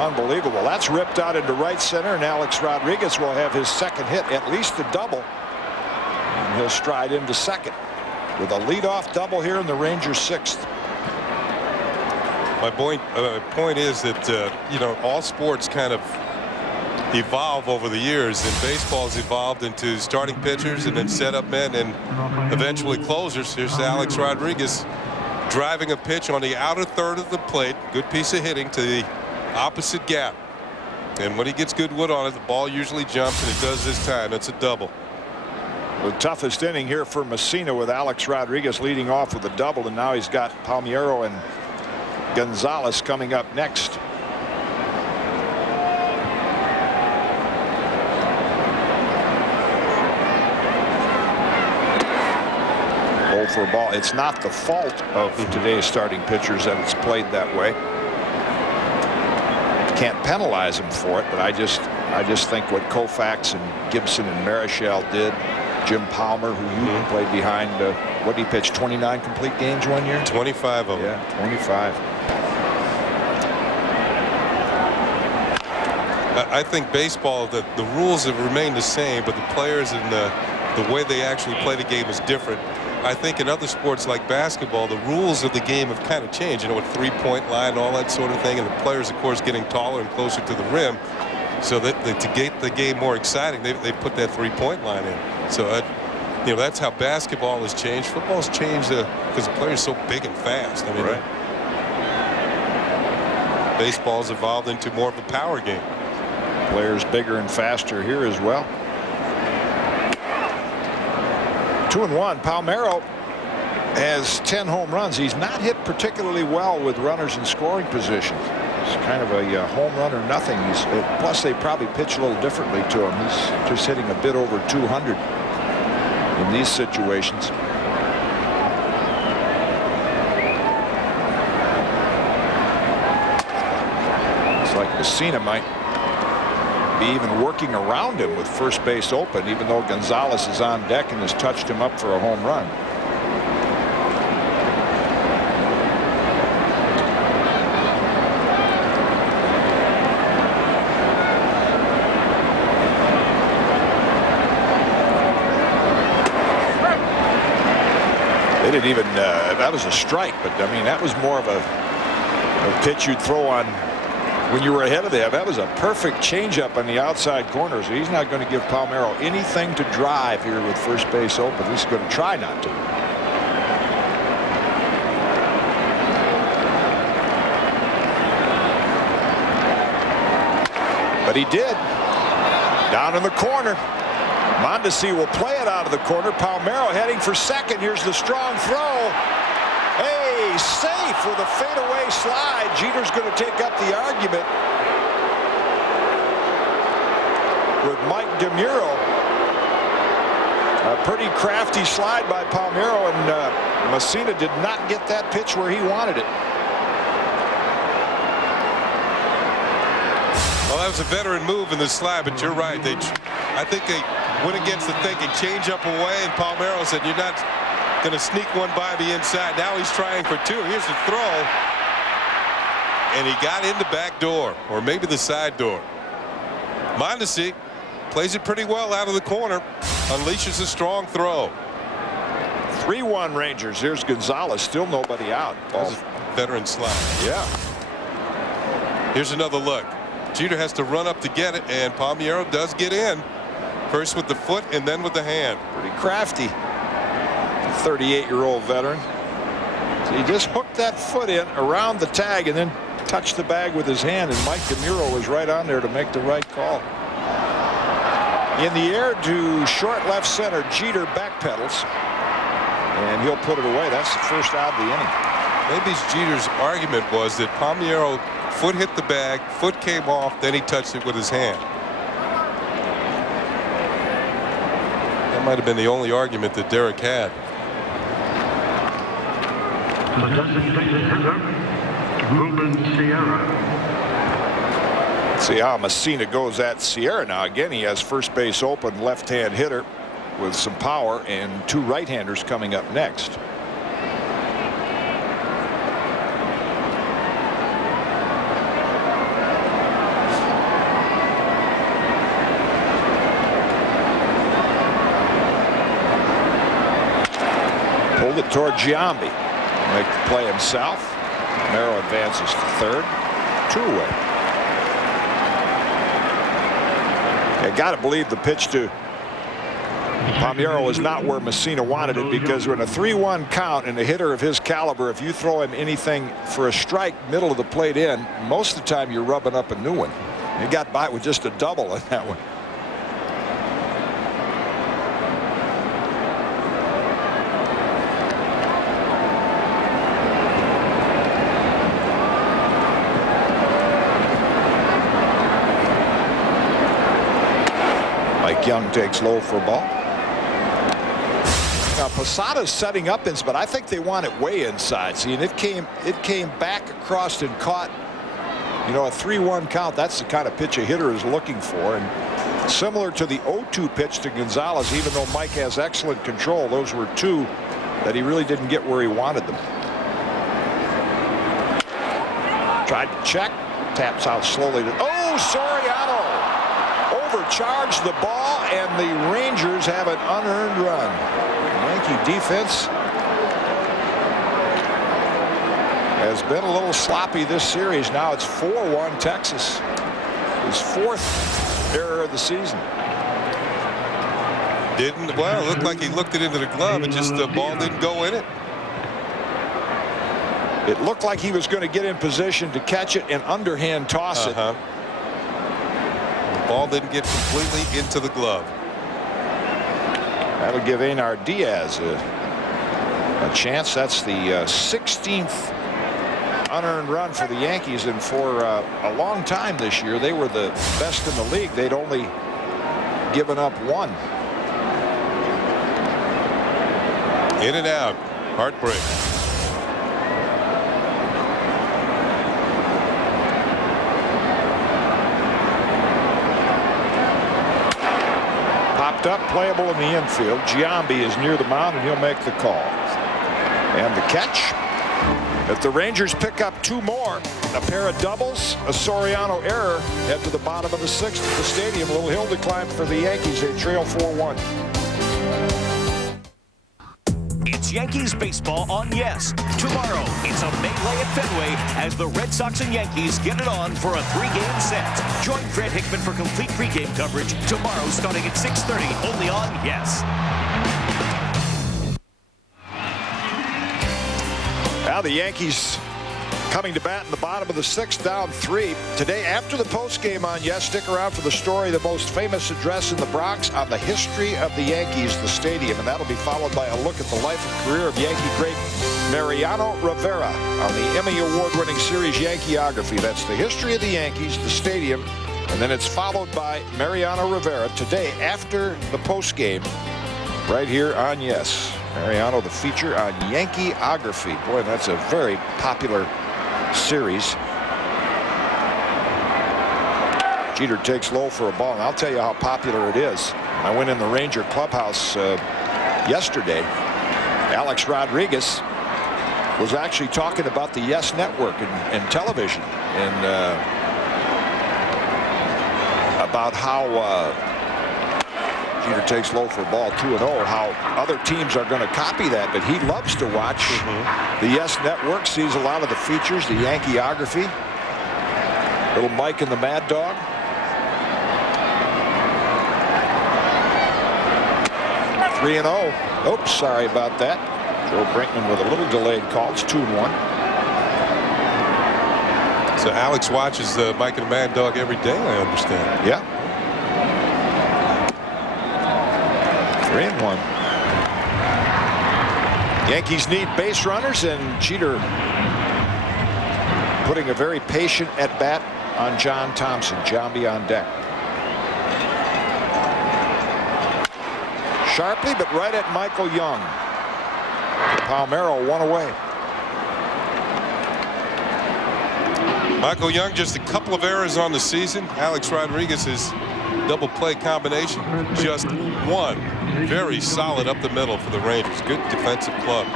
unbelievable. That's ripped out into right center, and Alex Rodriguez will have his second hit, at least a double, and he'll stride into second with a leadoff double here in the Rangers' 6th. My point is that all sports kind of evolve over the years, and baseball's evolved into starting pitchers and then setup men and eventually closers. Here's Alex Rodriguez driving a pitch on the outer third of the plate. Good piece of hitting to the opposite gap, and when he gets good wood on it, the ball usually jumps, and it does this time. It's a double. The toughest inning here for Mussina, with Alex Rodriguez leading off with a double, and now he's got Palmeiro and Gonzalez coming up next. For a ball. It's not the fault of today's starting pitchers that it's played that way. Can't penalize them for it, but I just think what Koufax and Gibson and Marichal did, Jim Palmer, who played behind, what did he pitch, 29 complete games one year? 25 of them. Yeah, 25. I think baseball, the rules have remained the same, but the players and the way they actually play the game is different. I think in other sports like basketball, the rules of the game have kind of changed, with three-point line and all that sort of thing, and the players, of course, getting taller and closer to the rim. So that to get the game more exciting, they put that three-point line in. So that's how basketball has changed. Football's changed because the player's so big and fast. I mean, right. Baseball's evolved into more of a power game. Players bigger and faster here as well. 2-1. Palmeiro has 10 home runs. He's not hit particularly well with runners in scoring position. It's kind of a home run or nothing. Plus, they probably pitch a little differently to him. He's just hitting a bit over 200 in these situations. It's like Mussina might be even working around him with first base open, even though Gonzalez is on deck and has touched him up for a home run. They didn't even that was a strike, but I mean that was more of a pitch you'd throw on when you were ahead of them. That was a perfect changeup on the outside corner. So he's not going to give Palmeiro anything to drive here with first base open. At least he's going to try not to. But he did. Down in the corner. Mondesi will play it out of the corner. Palmeiro heading for second. Here's the strong throw. Hey, safe with a fadeaway slide. Jeter's going to take up the argument with Mike DeMuro. A pretty crafty slide by Palmeiro, and Mussina did not get that pitch where he wanted it. Well, that was a veteran move in the slide, but you're right. I think they went against the thinking, change up away, and Palmeiro said, you're not going to sneak one by the inside. Now he's trying for two. Here's the throw. And he got in the back door, or maybe the side door. Mondesi plays it pretty well out of the corner, unleashes a strong throw. 3-1 Rangers. Here's Gonzalez, still nobody out. That was a veteran slide. Yeah. Here's another look. Jeter has to run up to get it, and Palmeiro does get in. First with the foot and then with the hand. Pretty crafty. 38-year-old veteran. So he just hooked that foot in around the tag and then touched the bag with his hand, and Mike DeMuro was right on there to make the right call. In the air to short left center, Jeter backpedals, and he'll put it away. That's the first out of the inning. Maybe Jeter's argument was that Palmeiro foot hit the bag, foot came off, then he touched it with his hand. That might have been the only argument that Derek had. The designated hitter, Ruben Sierra. See how Mussina goes at Sierra now. Again, he has first base open, left-hand hitter with some power, and two right-handers coming up next. Pulled it toward Giambi. Make the play himself. Palmeiro advances to third. 2 away. I got to believe the pitch to Palmeiro was not where Mussina wanted it, because when a 3-1 count and a hitter of his caliber, if you throw him anything for a strike middle of the plate in, most of the time you're rubbing up a new one. He got by with just a double in that one. Young takes low for a ball. Now Posada's setting up, but I think they want it way inside. See, and it came back across and caught. You know, a 3-1 count. That's the kind of pitch a hitter is looking for. And similar to the 0-2 pitch to Gonzalez, even though Mike has excellent control, those were two that he really didn't get where he wanted them. Tried to check, taps out slowly. Soriano overcharged the ball, and the Rangers have an unearned run. Yankee defense has been a little sloppy this series. Now it's 4-1 Texas. His fourth error of the season. Well, it looked like he looked it into the glove, and just the ball didn't go in it. It looked like he was going to get in position to catch it and underhand toss it. The ball didn't get completely into the glove. That'll give Einar Diaz a chance. That's the 16th unearned run for the Yankees, and for a long time this year they were the best in the league. They'd only given up one. In and out. Heartbreak. Popped up, playable in the infield. Giambi is near the mound, and he'll make the call. And the catch. If the Rangers pick up two more, a pair of doubles, a Soriano error, head to the bottom of the sixth at the stadium. A little hill to climb for the Yankees. They trail 4-1. It's Yankees baseball on Yes. Tomorrow, it's a melee at Fenway as the Red Sox and Yankees get it on for a 3-game set. Join Fred Hickman for complete pregame coverage tomorrow starting at 6:30 only on Yes. Now the Yankees Coming to bat in the bottom of the 6th, down 3. Today, after the postgame on Yes, stick around for the story, the most famous address in the Bronx on the history of the Yankees, the stadium. And that'll be followed by a look at the life and career of Yankee great Mariano Rivera on the Emmy Award-winning series Yankeeography. That's the history of the Yankees, the stadium, and then it's followed by Mariano Rivera today after the postgame right here on Yes. Mariano, the feature on Yankeeography. Boy, that's a very popular series. Jeter takes low for a ball, and I'll tell you how popular it is. I went in the Ranger clubhouse yesterday. Alex Rodriguez was actually talking about the Yes Network and television, and about how Jeter takes low for a ball 2-0, how other teams are going to copy that, but he loves to watch the Yes Network, sees a lot of the features, the Yankeeography. Little Mike and the Mad Dog. (3-0). Oops, sorry about that. Joe Brinkman with a little delayed call. It's 2-1. So Alex watches Mike and the Mad Dog every day, I understand. Yeah. 3-1. Yankees need base runners, and Jeter putting a very patient at bat on John Thomson. Jambi on deck. Sharply, but right at Michael Young. Palmeiro one away. Michael Young, just a couple of errors on the season. Alex Rodriguez's double play combination, just one. Very solid up the middle for the Rangers. Good defensive club.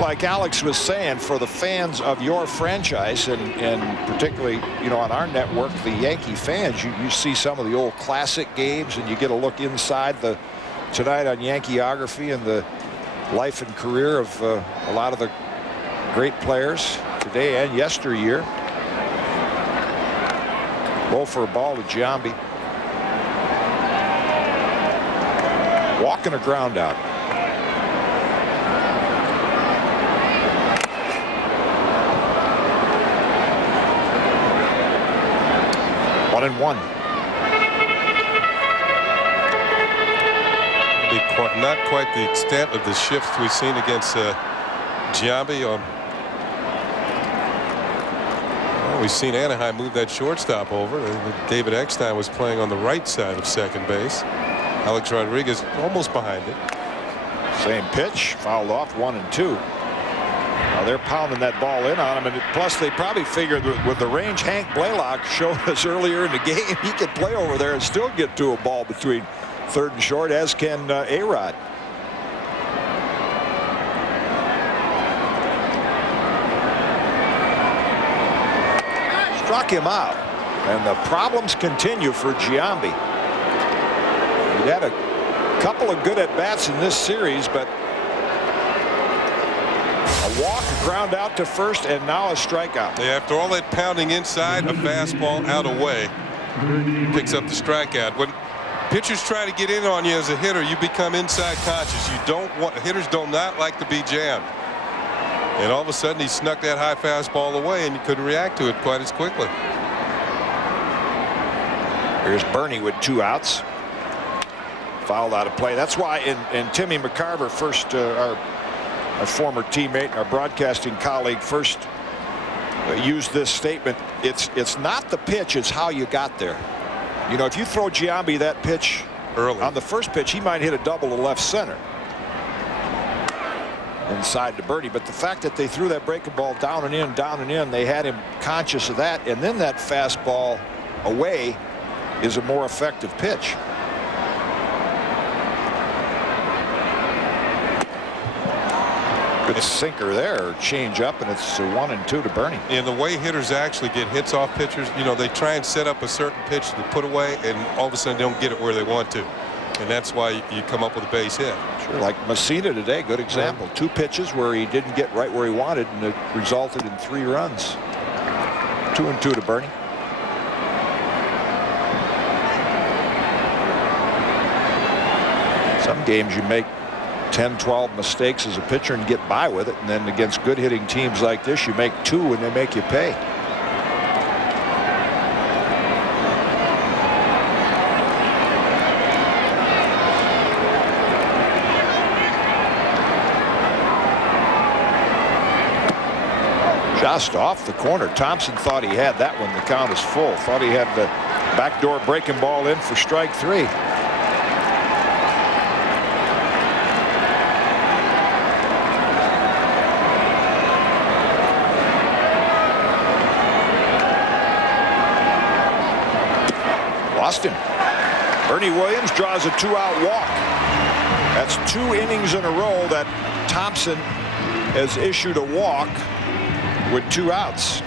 Like Alex was saying, for the fans of your franchise, and particularly, you know, on our network, the Yankee fans, you see some of the old classic games, and you get a look inside the tonight on Yankeeography and the life and career of a lot of the great players today and yesteryear. Low for a ball to Jambi. Walking a ground out. One and one. Not quite the extent of the shifts we've seen against Jambi. Well, we've seen Anaheim move that shortstop over. David Eckstein was playing on the right side of second base. Alex Rodriguez almost behind it. Same pitch, fouled off, 1-2. Now they're pounding that ball in on him, and plus they probably figured with the range Hank Blaylock showed us earlier in the game, he could play over there and still get to a ball between third and short, as can A-Rod. Struck him out, and the problems continue for Jambi. He had a couple of good at-bats in this series, but a walk, a ground out to first, and now a strikeout. Yeah, after all that pounding inside, a fastball out away. Picks up the strikeout. When pitchers try to get in on you as a hitter, you become inside conscious. You don't want, hitters do not like to be jammed. And all of a sudden he snuck that high fastball away, and you couldn't react to it quite as quickly. Here's Bernie with 2 outs. Fouled out of play. That's why in Timmy McCarver, first our former teammate, our broadcasting colleague, first used this statement. It's not the pitch, it's how you got there. You know, if you throw Jambi that pitch early on the first pitch, he might hit a double to left center inside to Bernie. But the fact that they threw that breaking ball down and in, they had him conscious of that, and then that fastball away is a more effective pitch. Good sinker there, or change up, and it's a 1-2 to Bernie. And the way hitters actually get hits off pitchers, you know, they try and set up a certain pitch to put away, and all of a sudden they don't get it where they want to. And that's why you come up with a base hit. Sure, like Mussina today, good example. 2 pitches where he didn't get right where he wanted, and it resulted in 3 runs. 2-2 to Bernie. Some games you make 10, 12 mistakes as a pitcher and get by with it. And then against good hitting teams like this, you make 2 and they make you pay. Just off the corner. Thompson thought he had that one. The count is full. Thought he had the backdoor breaking ball in for strike 3. Lost him. Bernie Williams draws a 2-out walk. That's 2 innings in a row that Thompson has issued a walk with 2 outs.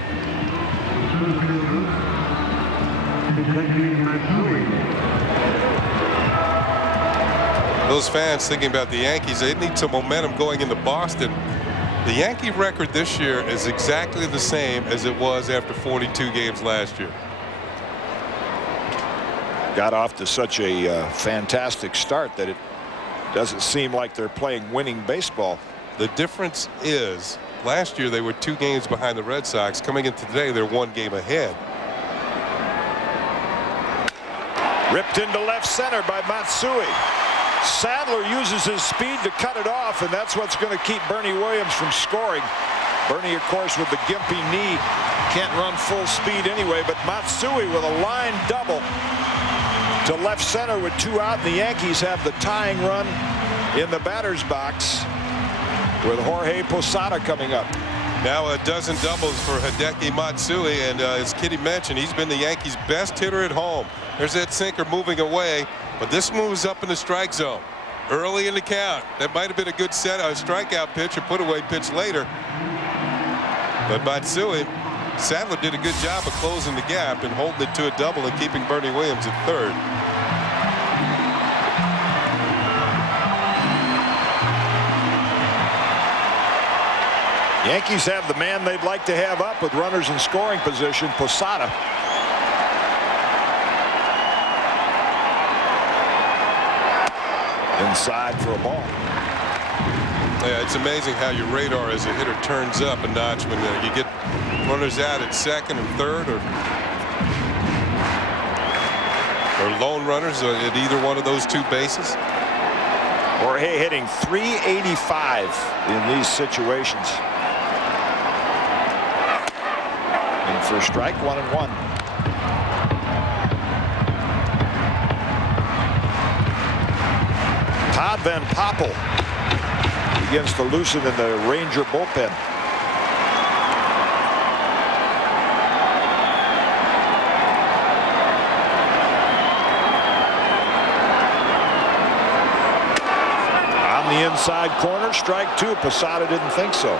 Those fans thinking about the Yankees, they need some momentum going into Boston. The Yankee record this year is exactly the same as it was after 42 games last year. Got off to such a fantastic start that it doesn't seem like they're playing winning baseball. The difference is last year they were 2 games behind the Red Sox. Coming into today, they're 1 game ahead. Ripped into left center by Matsui. Sadler uses his speed to cut it off, and that's what's going to keep Bernie Williams from scoring. Bernie, of course, with the gimpy knee, can't run full speed anyway, but Matsui with a line double to left center with 2 out, and the Yankees have the tying run in the batter's box with Jorge Posada coming up. Now a dozen doubles for Hideki Matsui, and as Kitty mentioned, he's been the Yankees' best hitter at home. There's that sinker moving away, but this moves up in the strike zone early in the count. That might have been a good set, a strikeout pitch or put away pitch later. But Matsui, Sadler did a good job of closing the gap and holding it to a double and keeping Bernie Williams at third. Yankees have the man they'd like to have up with runners in scoring position, Posada. Inside for a ball. Yeah, it's amazing how your radar as a hitter turns up a notch when you get runners out at second or third or lone runners at either one of those 2 bases. Jorge hitting .385 in these situations. And for a strike, 1-1. Todd Van Poppel begins to loosen in the Ranger bullpen. On the inside corner, strike 2. Posada didn't think so.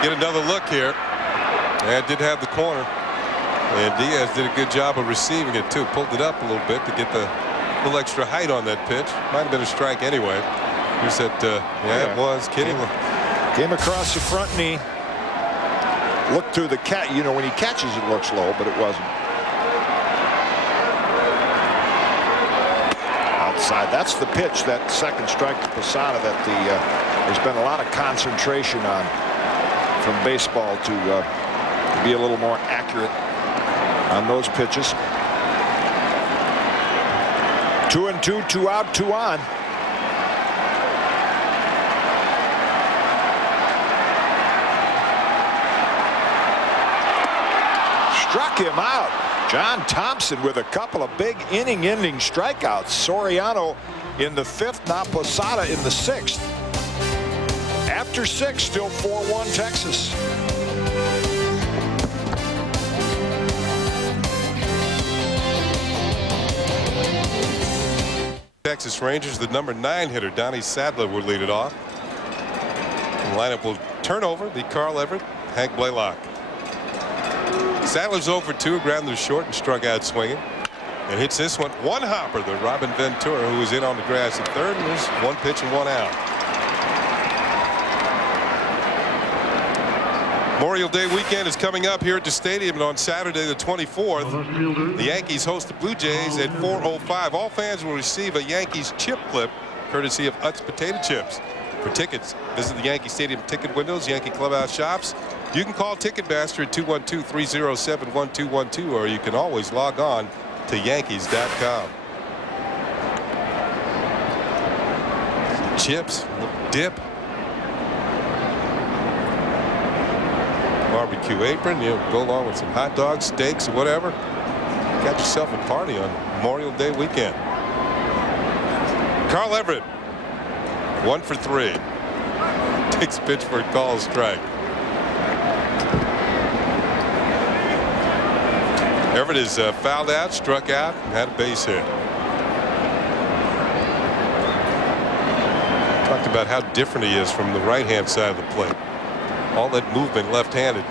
Get another look here. And did have the corner. And Diaz did a good job of receiving it too. Pulled it up a little bit to get the little extra height on that pitch. Might have been a strike anyway. Here's that. Yeah, it was. Kitty came across the front knee. Looked through the cat. You know, when he catches it looks low, but it wasn't. Outside. That's the pitch. That second strike to Posada that there's been a lot of concentration on from baseball to be a little more accurate on those pitches. 2-2, 2 out, 2 on. Struck him out. John Thomson with a couple of big inning-ending strikeouts. Soriano in the 5th, now Posada in the 6th. After 6, still 4-1 Texas. Texas Rangers, the number 9 hitter, Donnie Sadler, will lead it off. The lineup will turn over, be Carl Everett, Hank Blaylock. Sadler's over 2, grounded short and struck out swinging. And hits this one, 1 hopper, the Robin Ventura, who was in on the grass at third, and there's 1 pitch and 1 out. Memorial Day weekend is coming up here at the stadium, and on Saturday the 24th, the Yankees host the Blue Jays at 4:05. All fans will receive a Yankees chip clip courtesy of Utz Potato Chips. For tickets, visit the Yankee Stadium ticket windows, Yankee Clubhouse shops. You can call Ticketmaster at 212-307-1212, or you can always log on to Yankees.com. Chips, dip, barbecue apron, go along with some hot dogs, steaks, or whatever. Got yourself a party on Memorial Day weekend. Carl Everett, 1 for 3. Takes a pitch for a call, strike. Everett is fouled out, struck out, and had a base hit. Talked about how different he is from the right-hand side of the plate. All that movement left-handed.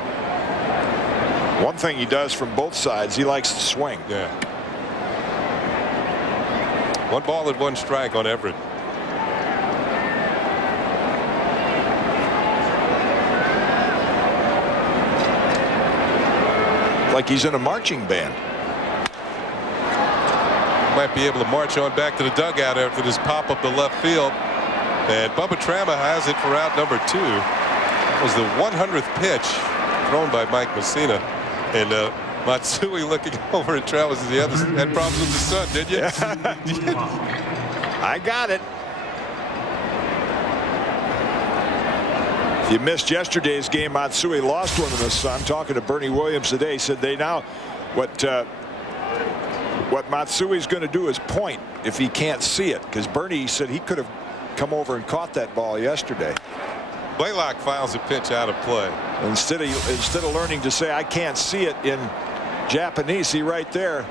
One thing he does from both sides, he likes to swing. Yeah. 1 ball and 1 strike on Everett. Like he's in a marching band. Might be able to march on back to the dugout after this pop up the left field. And Bubba Trama has it for out number 2. That was the 100th pitch thrown by Mike Mussina. And Matsui looking over at Travis as the others had problems with the sun, did you? I got it. If you missed yesterday's game, Matsui lost one in the sun. Talking to Bernie Williams today, said they now what Matsui's going to do is point if he can't see it, because Bernie said he could have come over and caught that ball yesterday. Blaylock files a pitch out of play. Instead of learning to say I can't see it in Japanese, he right there.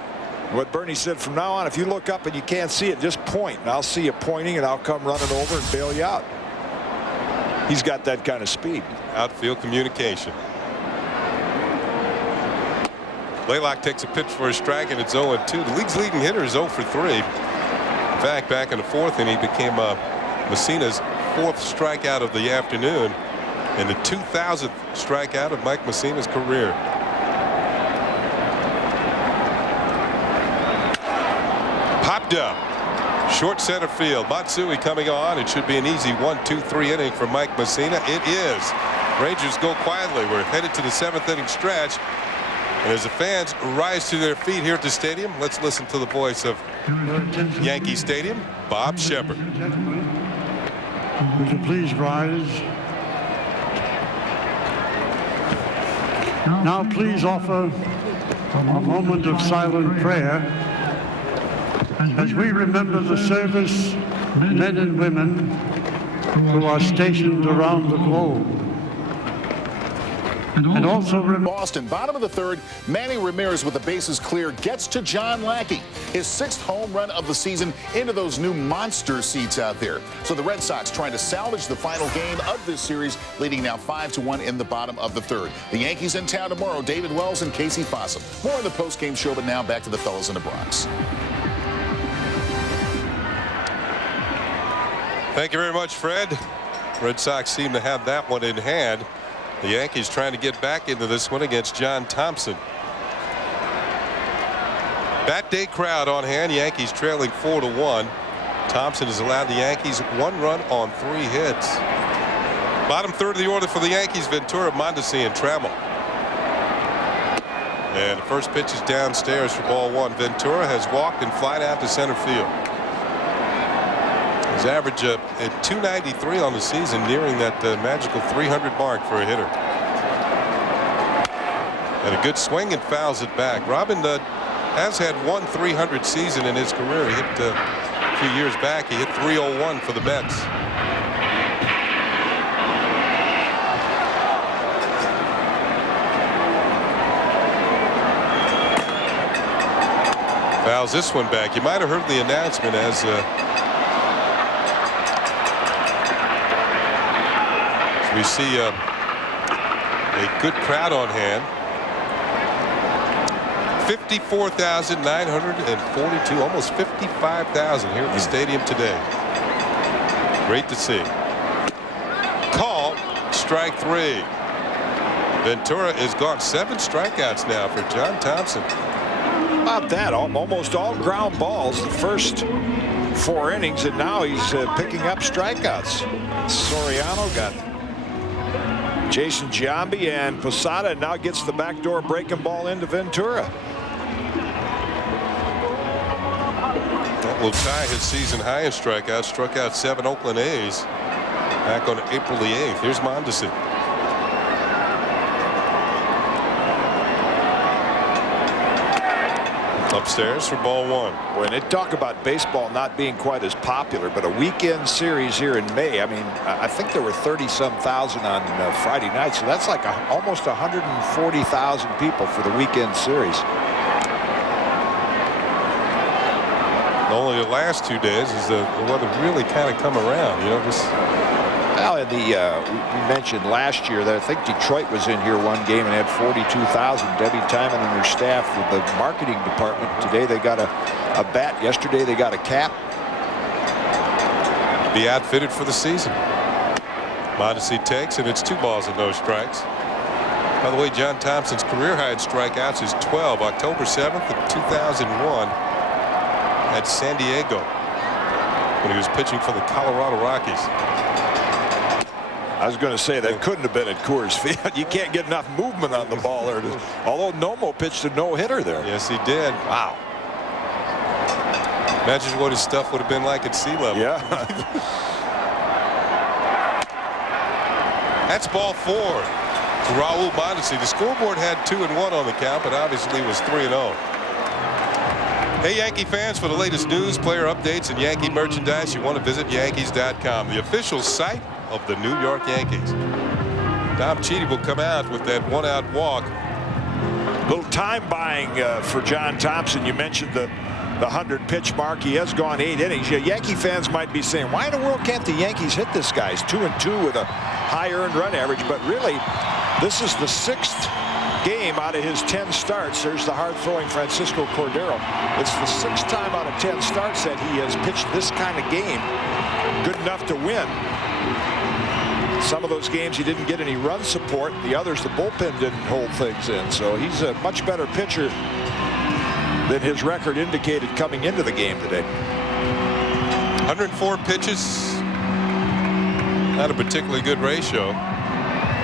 What Bernie said, from now on, if you look up and you can't see it, just point, and I'll see you pointing, and I'll come running over and bail you out. He's got that kind of speed. Outfield communication. Blaylock takes a pitch for a strike, and it's 0-2. The league's leading hitter is 0 for 3. In fact, back in the 4th inning, he became Mussina's 4th strikeout of the afternoon and the 2,000th strikeout of Mike Mussina's career. Popped up. Short center field. Matsui coming on. It should be an easy 1-2-3 inning for Mike Mussina. It is. Rangers go quietly. We're headed to the 7th inning stretch. And as the fans rise to their feet here at the stadium, let's listen to the voice of Yankee Stadium, Bob Shepard. Would you please rise? Now please offer a moment of silent prayer as we remember the service men and women who are stationed around the globe. And also Boston, bottom of the 3rd, Manny Ramirez with the bases clear gets to John Lackey, his 6th home run of the season, into those new monster seats out there. So the Red Sox trying to salvage the final game of this series, leading now 5-1 in the bottom of the 3rd. The Yankees in town tomorrow. David Wells and Casey Fossum. More in the post-game show, but now back to the fellas in the Bronx. Thank you very much, Fred. Red Sox seem to have that one in hand. The Yankees trying to get back into this one against John Thomson. Bat day crowd on hand. Yankees trailing 4-1. Thompson has allowed the Yankees 1 run on 3 hits. Bottom 3rd of the order for the Yankees: Ventura, Mondesi, and Trammell. And the first pitch is downstairs for ball 1. Ventura has walked and flied out to center field. His average at 293 on the season, nearing that magical 300 mark for a hitter. And a good swing and fouls it back. Robin has had 1 300 season in his career. He hit a few years back. He hit 301 for the Mets. Fouls this one back. You might have heard the announcement as we see a good crowd on hand. 54,942, almost 55,000 here at the stadium today. Great to see. Call, strike 3. Ventura is gone. 7 strikeouts now for John Thomson. About that, almost all ground balls the first 4 innings, and now he's picking up strikeouts. Soriano got Jason Giambi, and Posada now gets the backdoor breaking ball into Ventura. That will tie his season high in strikeouts. Struck out 7 Oakland A's back on April the 8th. Here's Mondesi. Upstairs for ball 1. When they talk about baseball not being quite as popular, but a weekend series here in May, I mean, I think there were 30-some thousand on Friday night, so that's like almost 140,000 people for the weekend series. Only the last 2 days is the weather really kind of come around, you know. Well, in the we mentioned last year that I think Detroit was in here one game and had 42,000. Debbie Timon and her staff with the marketing department. Today they got a bat. Yesterday they got a cap. Be outfitted for the season. Mondesi takes, and it's 2 balls and no strikes. By the way, John Thompson's career high in strikeouts is 12. October 7th of 2001 at San Diego when he was pitching for the Colorado Rockies. I was going to say that couldn't have been at Coors Field. You can't get enough movement on the ball there. Although Nomo pitched a no-hitter there. Yes, he did. Wow. Imagine what his stuff would have been like at sea level. Yeah. That's ball 4 to Raul Mondesi. The scoreboard had 2-1 on the count, but obviously was 3-0. Hey, Yankee fans, for the latest news, player updates, and Yankee merchandise, you want to visit Yankees.com, the official site of the New York Yankees. Tom Cheedy will come out with that 1-out walk. Little time buying for John Thomson. You mentioned the 100-pitch mark. He has gone 8 innings. Yankee fans might be saying, why in the world can't the Yankees hit this guy? He's 2-2 with a high earned run average. But really, this is the 6th game out of his 10 starts. There's the hard-throwing Francisco Cordero. It's the 6th time out of 10 starts that he has pitched this kind of game good enough to win. Some of those games he didn't get any run support. The others, the bullpen didn't hold things in. So he's a much better pitcher than his record indicated coming into the game today. 104 pitches. Not a particularly good ratio.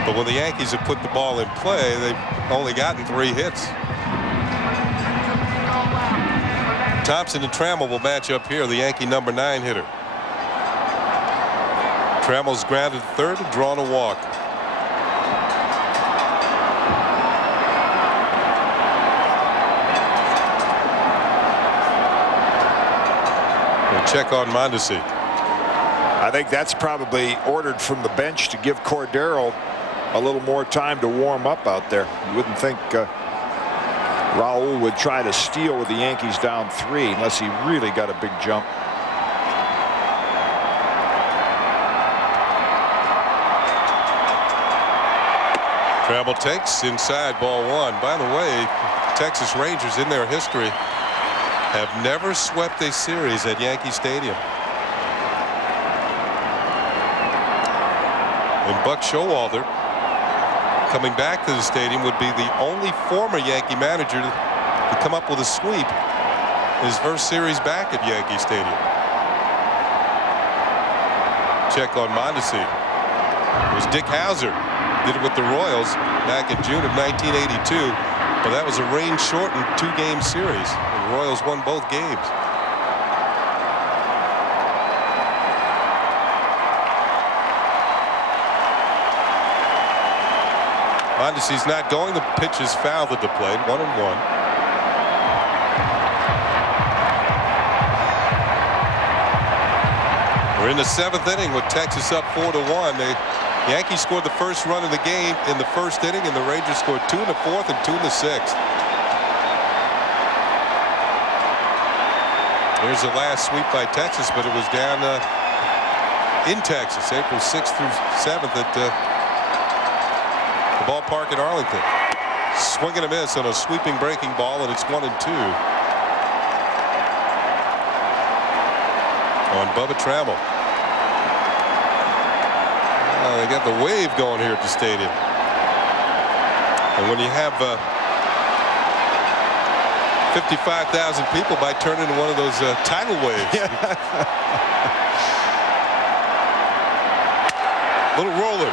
But when the Yankees have put the ball in play, they've only gotten 3 hits. Thompson and Trammell will match up here, the Yankee number 9 hitter. Trammell's grounded third and drawn a walk. We'll check on Mondesi. I think that's probably ordered from the bench to give Cordero a little more time to warm up out there. You wouldn't think Raul would try to steal with the Yankees down 3 unless he really got a big jump. Trammell takes inside, ball 1. By the way, Texas Rangers in their history have never swept a series at Yankee Stadium. And Buck Showalter, coming back to the stadium, would be the only former Yankee manager to come up with a sweep his first series back at Yankee Stadium. Check on Mondesi. It was Dick Hauser. Did it with the Royals back in June of 1982, but that was a rain-shortened 2-game series. The Royals won both games. Mondesi's not going. The pitch is fouled at the plate. 1-1. We're in the 7th inning with Texas up 4-1. The Yankees scored the first run of the game in the first inning, and the Rangers scored 2 in the 4th and 2 in the 6th. Here's the last sweep by Texas, but it was down in Texas, April 6th through 7th at the ballpark in Arlington. Swing and a miss on a sweeping breaking ball, and it's 1-2 on Bubba Trammell. They got the wave going here at the stadium. And when you have 55,000 people, might turn into one of those tidal waves. Little roller.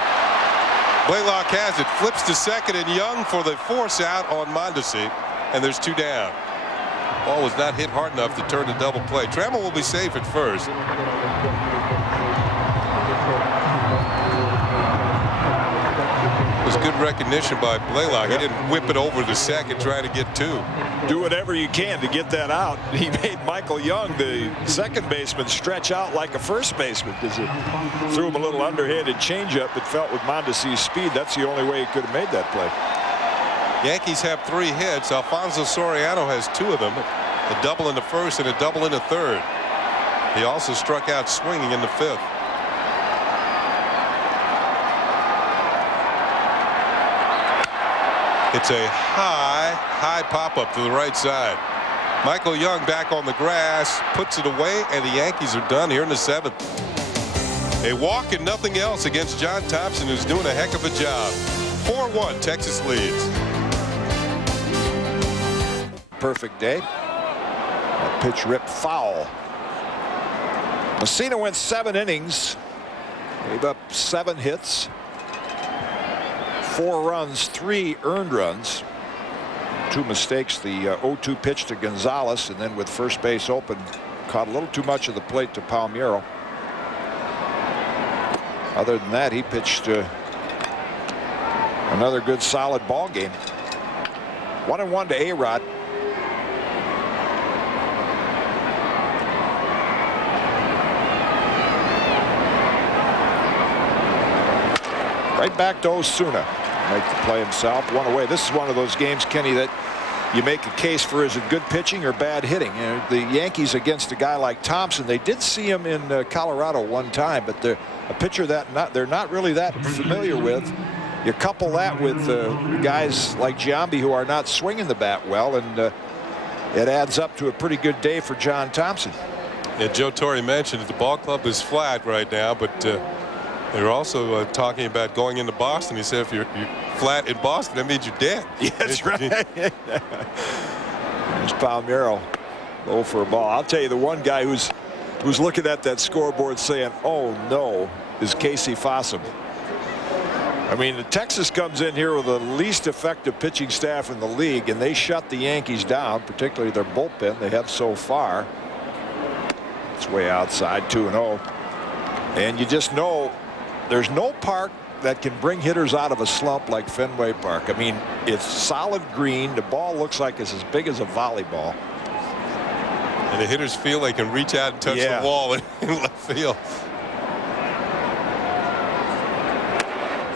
Blaylock has it, flips to second, and Young for the force out on Mondesi, and there's 2 down. Ball was not hit hard enough to turn to double play. Trammell will be safe at first. It was good recognition by Blaylock. Yep. He didn't whip it over the second trying to get 2. Do whatever you can to get that out. He made Michael Young, the second baseman, stretch out like a first baseman because it threw him a little underhanded changeup. It felt with Mondesi's speed, that's the only way he could have made that play. Yankees have 3 hits. Alfonso Soriano has 2 of them. A double in the first and a double in the third. He also struck out swinging in the 5th. It's a high pop-up to the right side. Michael Young back on the grass, puts it away, and the Yankees are done here in the 7th. A walk and nothing else against John Thomson, who's doing a heck of a job. 4-1, Texas leads. Perfect day. That pitch ripped foul. Mussina went 7 innings, gave up 7 hits. 4 runs, 3 earned runs. 2 mistakes. The 0-2 pitch to Gonzalez, and then with first base open, caught a little too much of the plate to Palmeiro. Other than that, he pitched another good solid ball game. 1-1 to A-Rod. Right back to Osuna. Make the play himself. 1 away. This is one of those games, Kenny, that you make a case for is it good pitching or bad hitting. You know, the Yankees against a guy like Thompson, they did see him in Colorado one time, but they're a pitcher that they're not really that familiar with. You couple that with guys like Giambi who are not swinging the bat well, and it adds up to a pretty good day for John Thomson. Yeah, Joe Torre mentioned the ball club is flat right now, but they're also talking about going into Boston. He said if you're flat in Boston, that means you're dead. Yeah, that's right. There's Palmeiro, low for a ball. I'll tell you, the one guy who's looking at that scoreboard saying, "Oh no," is Casey Fossum. I mean, the Texas comes in here with the least effective pitching staff in the league, and they shut the Yankees down, particularly their bullpen. They have so far. It's way outside, 2-0, and you just know. There's no park that can bring hitters out of a slump like Fenway Park. I mean, it's solid green. The ball looks like it's as big as a volleyball. And the hitters feel they can reach out and touch the wall in left field.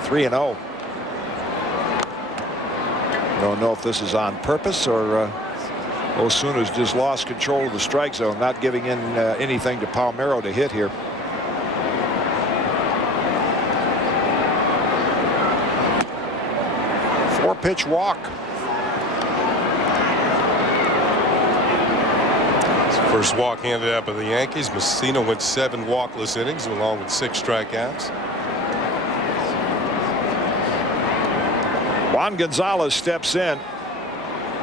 3-0. Don't know if this is on purpose or Osuna's just lost control of the strike zone, not giving in anything to Palmeiro to hit here. Pitch walk. First walk handed out by the Yankees. Mussina went 7 walkless innings along with 6 strikeouts. Juan Gonzalez steps in.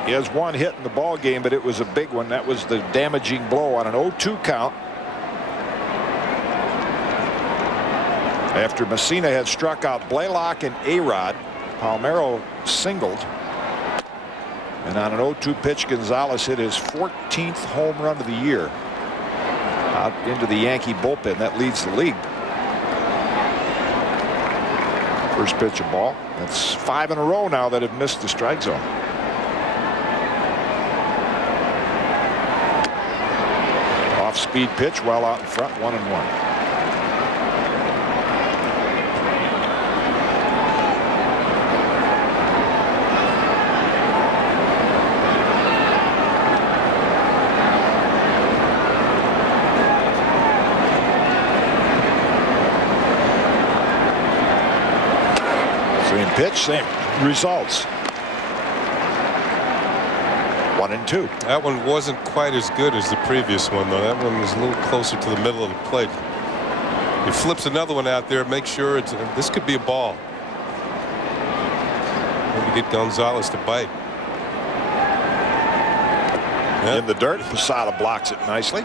He has 1 hit in the ball game, but it was a big one. That was the damaging blow on an 0-2 count. After Mussina had struck out Blaylock and A-Rod, Palmeiro singled, and on an 0-2 pitch, Gonzalez hit his 14th home run of the year out into the Yankee bullpen. That leads the league. First pitch, a ball. That's 5 in a row now that have missed the strike zone. Off-speed pitch, well out in front, 1-1. Pitch, same results. 1-2. That one wasn't quite as good as the previous one, though. That one was a little closer to the middle of the plate. He flips another one out there. Make sure it's this could be a ball. Maybe to get Gonzalez to bite. In the dirt. Posada blocks it nicely.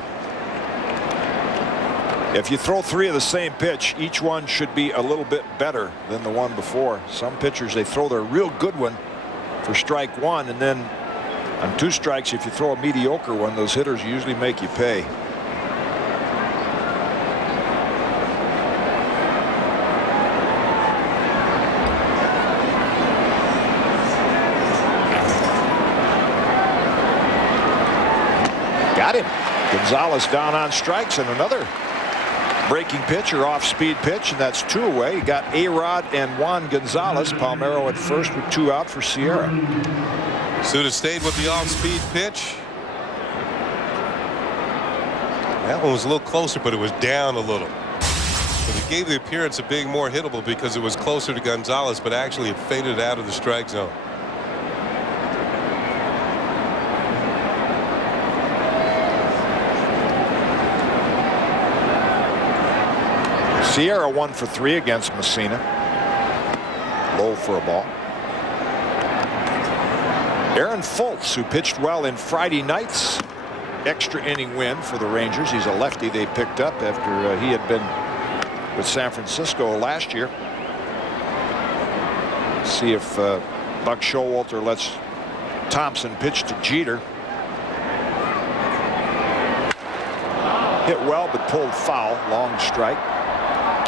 If you throw 3 of the same pitch, each one should be a little bit better than the one before. Some pitchers, they throw their real good one for strike 1, and then on 2 strikes, if you throw a mediocre one, those hitters usually make you pay. Got him. Gonzalez down on strikes, and another breaking pitch or off-speed pitch, and that's 2 away. You got A-Rod and Juan Gonzalez. Palmeiro at first with 2 out for Sierra. Should have stayed with the off-speed pitch. That one was a little closer, but it was down a little. But it gave the appearance of being more hittable because it was closer to Gonzalez, but actually it faded out of the strike zone. Sierra 1 for 3 against Mussina. Low for a ball. Aaron Foltz, who pitched well in Friday night's extra inning win for the Rangers. He's a lefty they picked up after he had been with San Francisco last year. See if Buck Showalter lets Thompson pitch to Jeter. Hit well, but pulled foul. Long strike.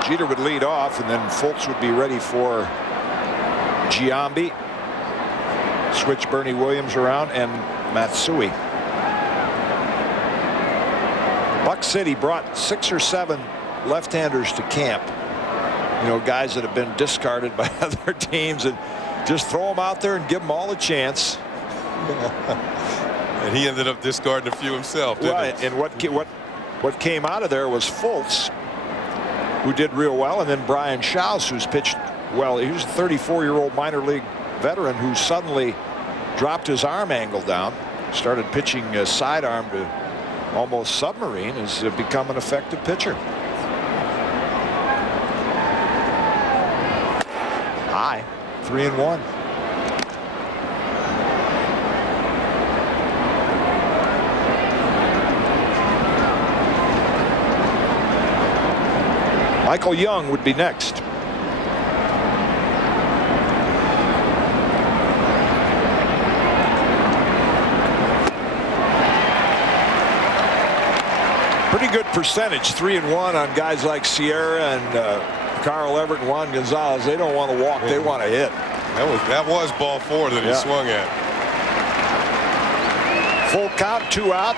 Jeter would lead off, and then Foltz would be ready for Giambi. Switch Bernie Williams around and Matsui. Buck City brought 6 or 7 left-handers to camp. You know, guys that have been discarded by other teams, and just throw them out there and give them all a chance. And he ended up discarding a few himself, didn't Right, he? and what came out of there was Foltz, who did real well, and then Brian Schaus, who's pitched well. He was a 34-year-old minor league veteran who suddenly dropped his arm angle down, started pitching a sidearm to almost submarine, has become an effective pitcher. High, 3-1. Michael Young would be next. Pretty good percentage, 3-1 on guys like Sierra and Carl Everett and Juan Gonzalez. They don't want to walk, they want to hit. That was ball 4 that he swung at. Full count, 2 out.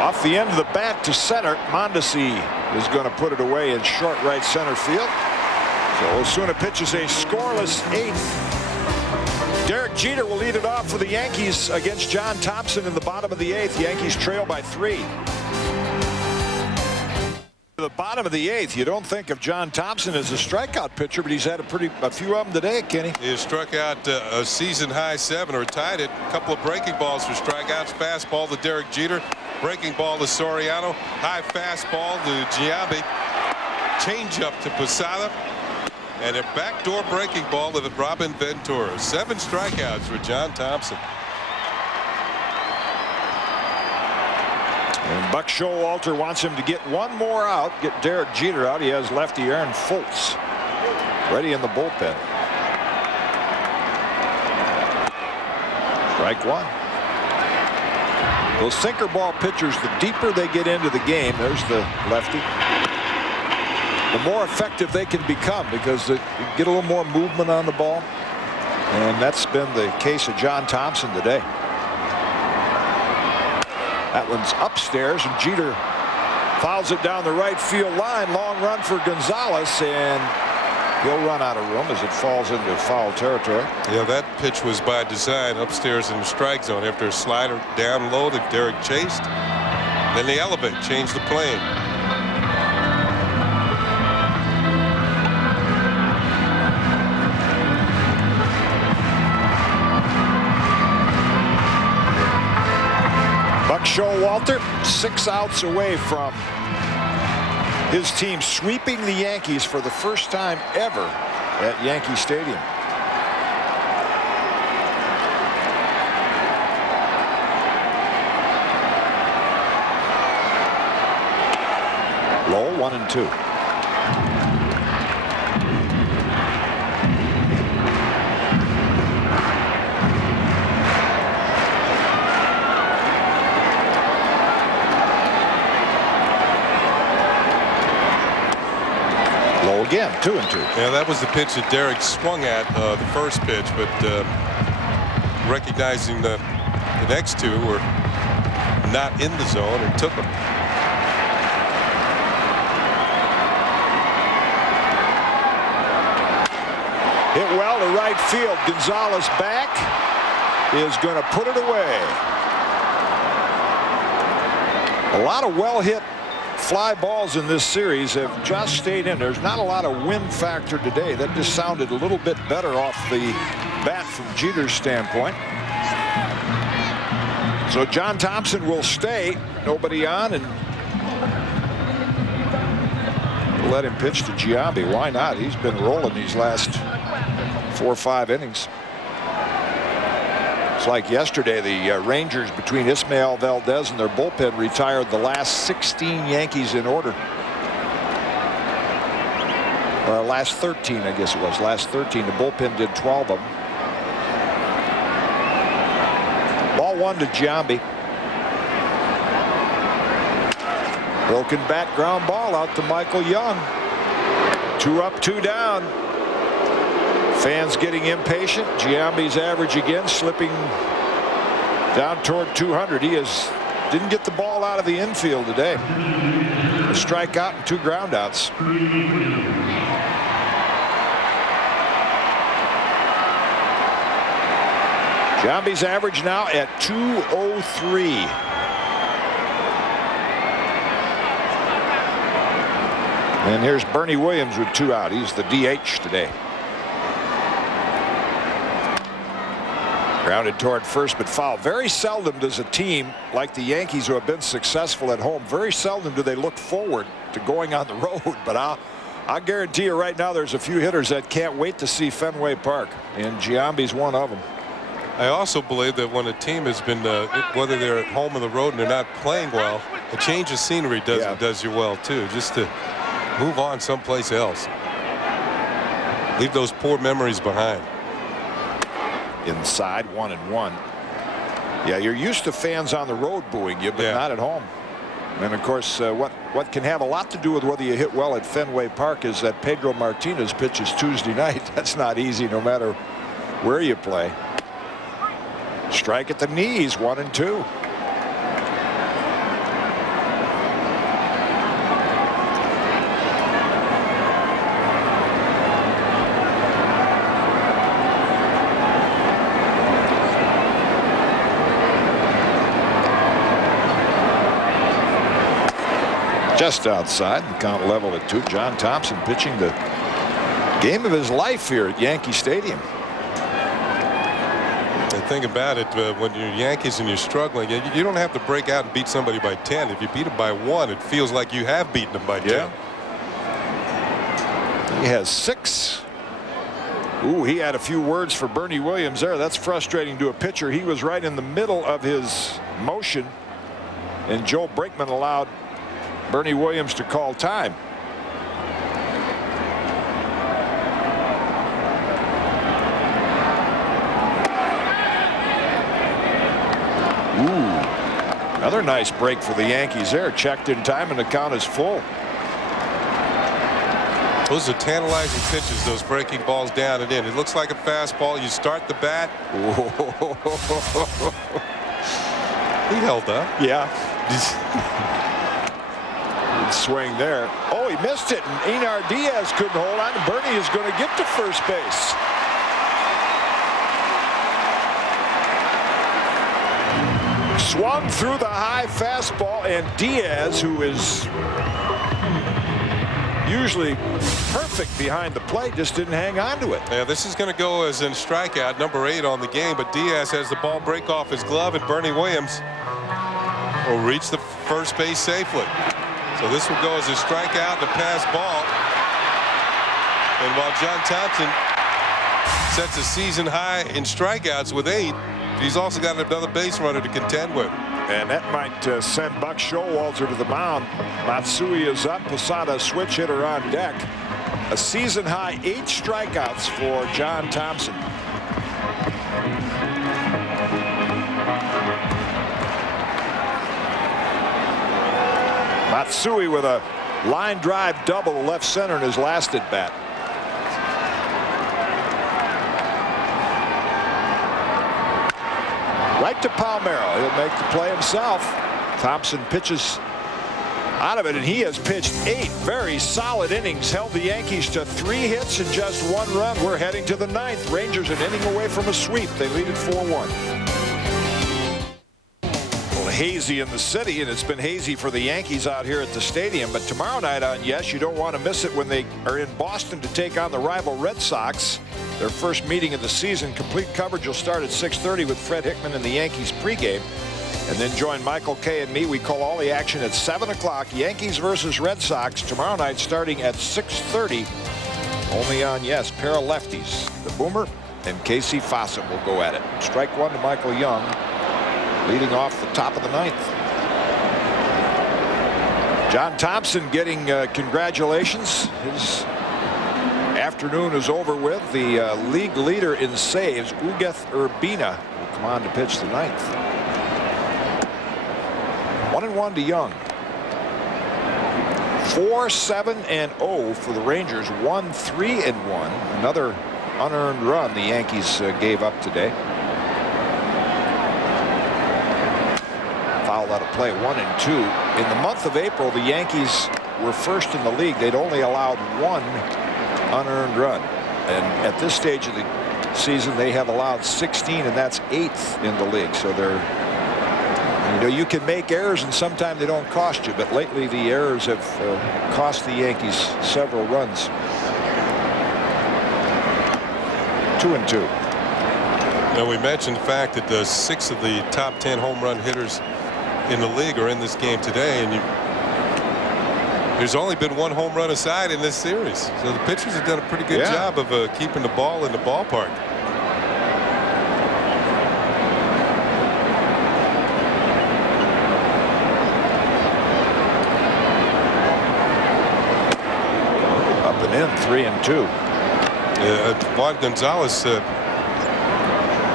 Off the end of the bat to center, Mondesi is going to put it away in short right center field. So Osuna pitches a scoreless 8th. Derek Jeter will lead it off for the Yankees against John Thomson in the bottom of the 8th. Yankees trail by 3. The bottom of the 8th, you don't think of John Thomson as a strikeout pitcher, but he's had a few of them today, Kenny. He has struck out a season high 7 or tied it. A couple of breaking balls for strikeouts. Fastball to Derek Jeter. Breaking ball to Soriano. High fastball to Giambi. Changeup to Posada. And a backdoor breaking ball to Robin Ventura. 7 strikeouts for John Thomson. And Buck Showalter wants him to get 1 more out, get Derek Jeter out. He has lefty Aaron Foltz ready in the bullpen. Strike 1. Those sinker ball pitchers, the deeper they get into the game, there's the lefty, the more effective they can become because they get a little more movement on the ball. And that's been the case of John Thomson today. That one's upstairs, and Jeter fouls it down the right field line. Long run for Gonzalez, and he'll run out of room as it falls into foul territory. Yeah, that pitch was by design upstairs in the strike zone after a slider down low that Derek chased. Then they elevate, change the plane. Showalter 6 outs away from his team sweeping the Yankees for the first time ever at Yankee Stadium. Low, 1-2. Low again, 2-2. Yeah, that was the pitch that Derek swung at, the first pitch, but recognizing the next two were not in the zone and took them. Hit well to right field. Gonzalez back is going to put it away. A lot of well-hit fly balls in this series have just stayed in. There's not a lot of win factor today. That just sounded a little bit better off the bat from Jeter's standpoint. So John Thomson will stay. Nobody on, and we'll let him pitch to Giambi. Why not? He's been rolling these last 4 or 5 innings. It's like yesterday, the Rangers, between Ismael Valdez and their bullpen, retired the last 16 Yankees in order. Or last 13, I guess it was. Last 13. The bullpen did 12 of them. Ball 1 to Giambi. Broken bat ground ball out to Michael Young. 2 up, 2 down. Fans getting impatient. Giambi's average again slipping down toward 200. He didn't get the ball out of the infield today. A strikeout and 2 groundouts. Giambi's average now at 203. And here's Bernie Williams with 2 out. He's the DH today. Grounded toward first, but foul. Very seldom does a team like the Yankees, who have been successful at home, very seldom do they look forward to going on the road. But I'll guarantee you right now there's a few hitters that can't wait to see Fenway Park, and Giambi's one of them. I also believe that when a team has been, whether they're at home or the road and they're not playing well, a change of scenery does you well too, just to move on someplace else. Leave those poor memories behind. Inside, 1-1. Yeah, you're used to fans on the road booing you, but not at home. And of course, what can have a lot to do with whether you hit well at Fenway Park is that Pedro Martinez pitches Tuesday night. That's not easy, no matter where you play. Strike at the knees, 1-2. Just outside, the count level at 2. John Thomson pitching the game of his life here at Yankee Stadium. The thing about it, when you're Yankees and you're struggling, you don't have to break out and beat somebody by 10. If you beat them by 1, it feels like you have beaten them by 10. He has 6. Ooh, he had a few words for Bernie Williams there. That's frustrating to a pitcher. He was right in the middle of his motion, and Joe Brinkman allowed Bernie Williams to call time. Ooh, another nice break for the Yankees there. Checked in time, and the count is full. Those are tantalizing pitches, those breaking balls down and in. It looks like a fastball. You start the bat. He held up. Yeah. Swing there. Oh, he missed it, and Einar Diaz couldn't hold on, and Bernie is going to get to first base. Swung through the high fastball, and Diaz, who is usually perfect behind the plate, just didn't hang on to it. Yeah, this is going to go as in strikeout, number 8 on the game, but Diaz has the ball break off his glove, and Bernie Williams will reach the first base safely. So this will go as a strikeout, the pass ball. And while John Thompson sets a season high in strikeouts with 8, he's also got another base runner to contend with. And that might send Buck Showalter to the mound. Matsui is up. Posada, switch hitter on deck. A season high 8 strikeouts for John Thomson. Matsui with a line drive double to left center in his last at bat. Right to Palmeiro. He'll make the play himself. Thompson pitches out of it, and he has pitched 8 very solid innings, held the Yankees to 3 hits and just 1 run. We're heading to the 9th. Rangers an inning away from a sweep. They lead it 4-1. Hazy in the city, and it's been hazy for the Yankees out here at the stadium. But tomorrow night on Yes, you don't want to miss it when they are in Boston to take on the rival Red Sox. Their first meeting of the season. Complete coverage will start at 6:30 with Fred Hickman and the Yankees pregame. And then join Michael Kay and me. We call all the action at 7 o'clock. Yankees versus Red Sox tomorrow night starting at 6:30. Only on Yes. Pair of lefties. The Boomer and Casey Fossett will go at it. Strike 1 to Michael Young. Leading off the top of the 9th. John Thomson getting congratulations. His afternoon is over with. The league leader in saves, Ugeth Urbina, will come on to pitch the 9th. 1-1 to Young. 4-7-0 for the Rangers. 1-3-1. Another unearned run the Yankees gave up today. Foul out of play, 1-2. In the month of April, the Yankees were first in the league. They'd only allowed 1 unearned run. And at this stage of the season, they have allowed 16, and that's 8th in the league. So they're, you know, you can make errors, and sometimes they don't cost you. But lately, the errors have cost the Yankees several runs. 2-2. Now, we mentioned the fact that 6 of the top 10 home run hitters in the league are in this game today, and there's only been 1 home run aside in this series. So the pitchers have done a pretty good job of keeping the ball in the ballpark. Up and in, 3-2. Juan Gonzalez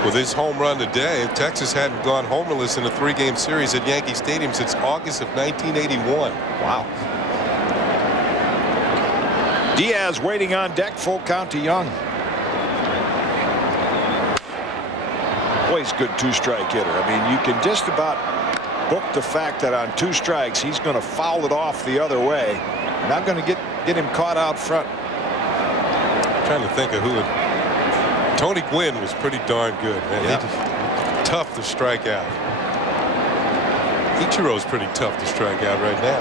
with his home run today. Texas hadn't gone homerless in a 3-game series at Yankee Stadium since August of 1981. Wow. Diaz waiting on deck. Full count to Young. Boy, he's a good 2-strike hitter. I mean, you can just about book the fact that on 2 strikes he's going to foul it off the other way. Not going to get him caught out front. I'm trying to think of who would. Tony Gwynn was pretty darn good, man. Yeah. Tough to strike out. Ichiro's pretty tough to strike out right now.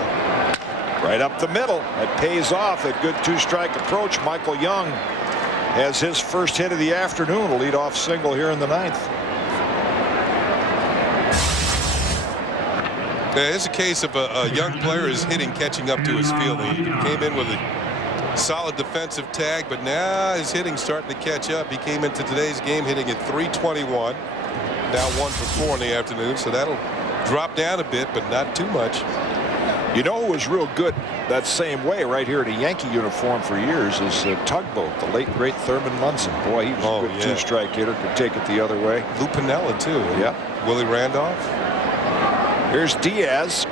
Right up the middle. That pays off. That good 2-strike approach. Michael Young has his first hit of the afternoon. A leadoff single here in the 9th. Yeah, it's a case of a young player is hitting, catching up to his fielding. He came in with a solid defensive tag, but now his hitting starting to catch up. He came into today's game hitting at .321. Now 1 for 4 in the afternoon, so that'll drop down a bit, but not too much. You know who was real good that same way right here in a Yankee uniform for years is Tugboat, the late great Thurman Munson. Boy, he was a good 2-strike hitter, could take it the other way. Lou Piniella too. Yeah. Willie Randolph. Here's Diaz.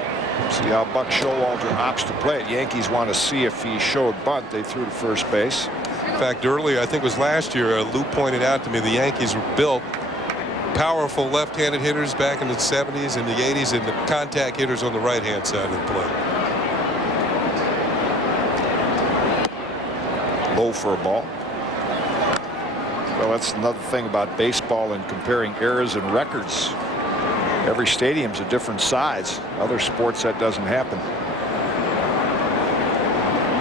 See how Buck Showalter opts to play it. Yankees want to see if he showed bunt. They threw to first base. In fact, earlier, I think it was last year, Lou pointed out to me the Yankees were built powerful left-handed hitters back in the 70s and the 80s, and the contact hitters on the right-hand side of the plate. Low for a ball. Well, that's another thing about baseball and comparing eras and records. Every stadium's a different size. Other sports that doesn't happen.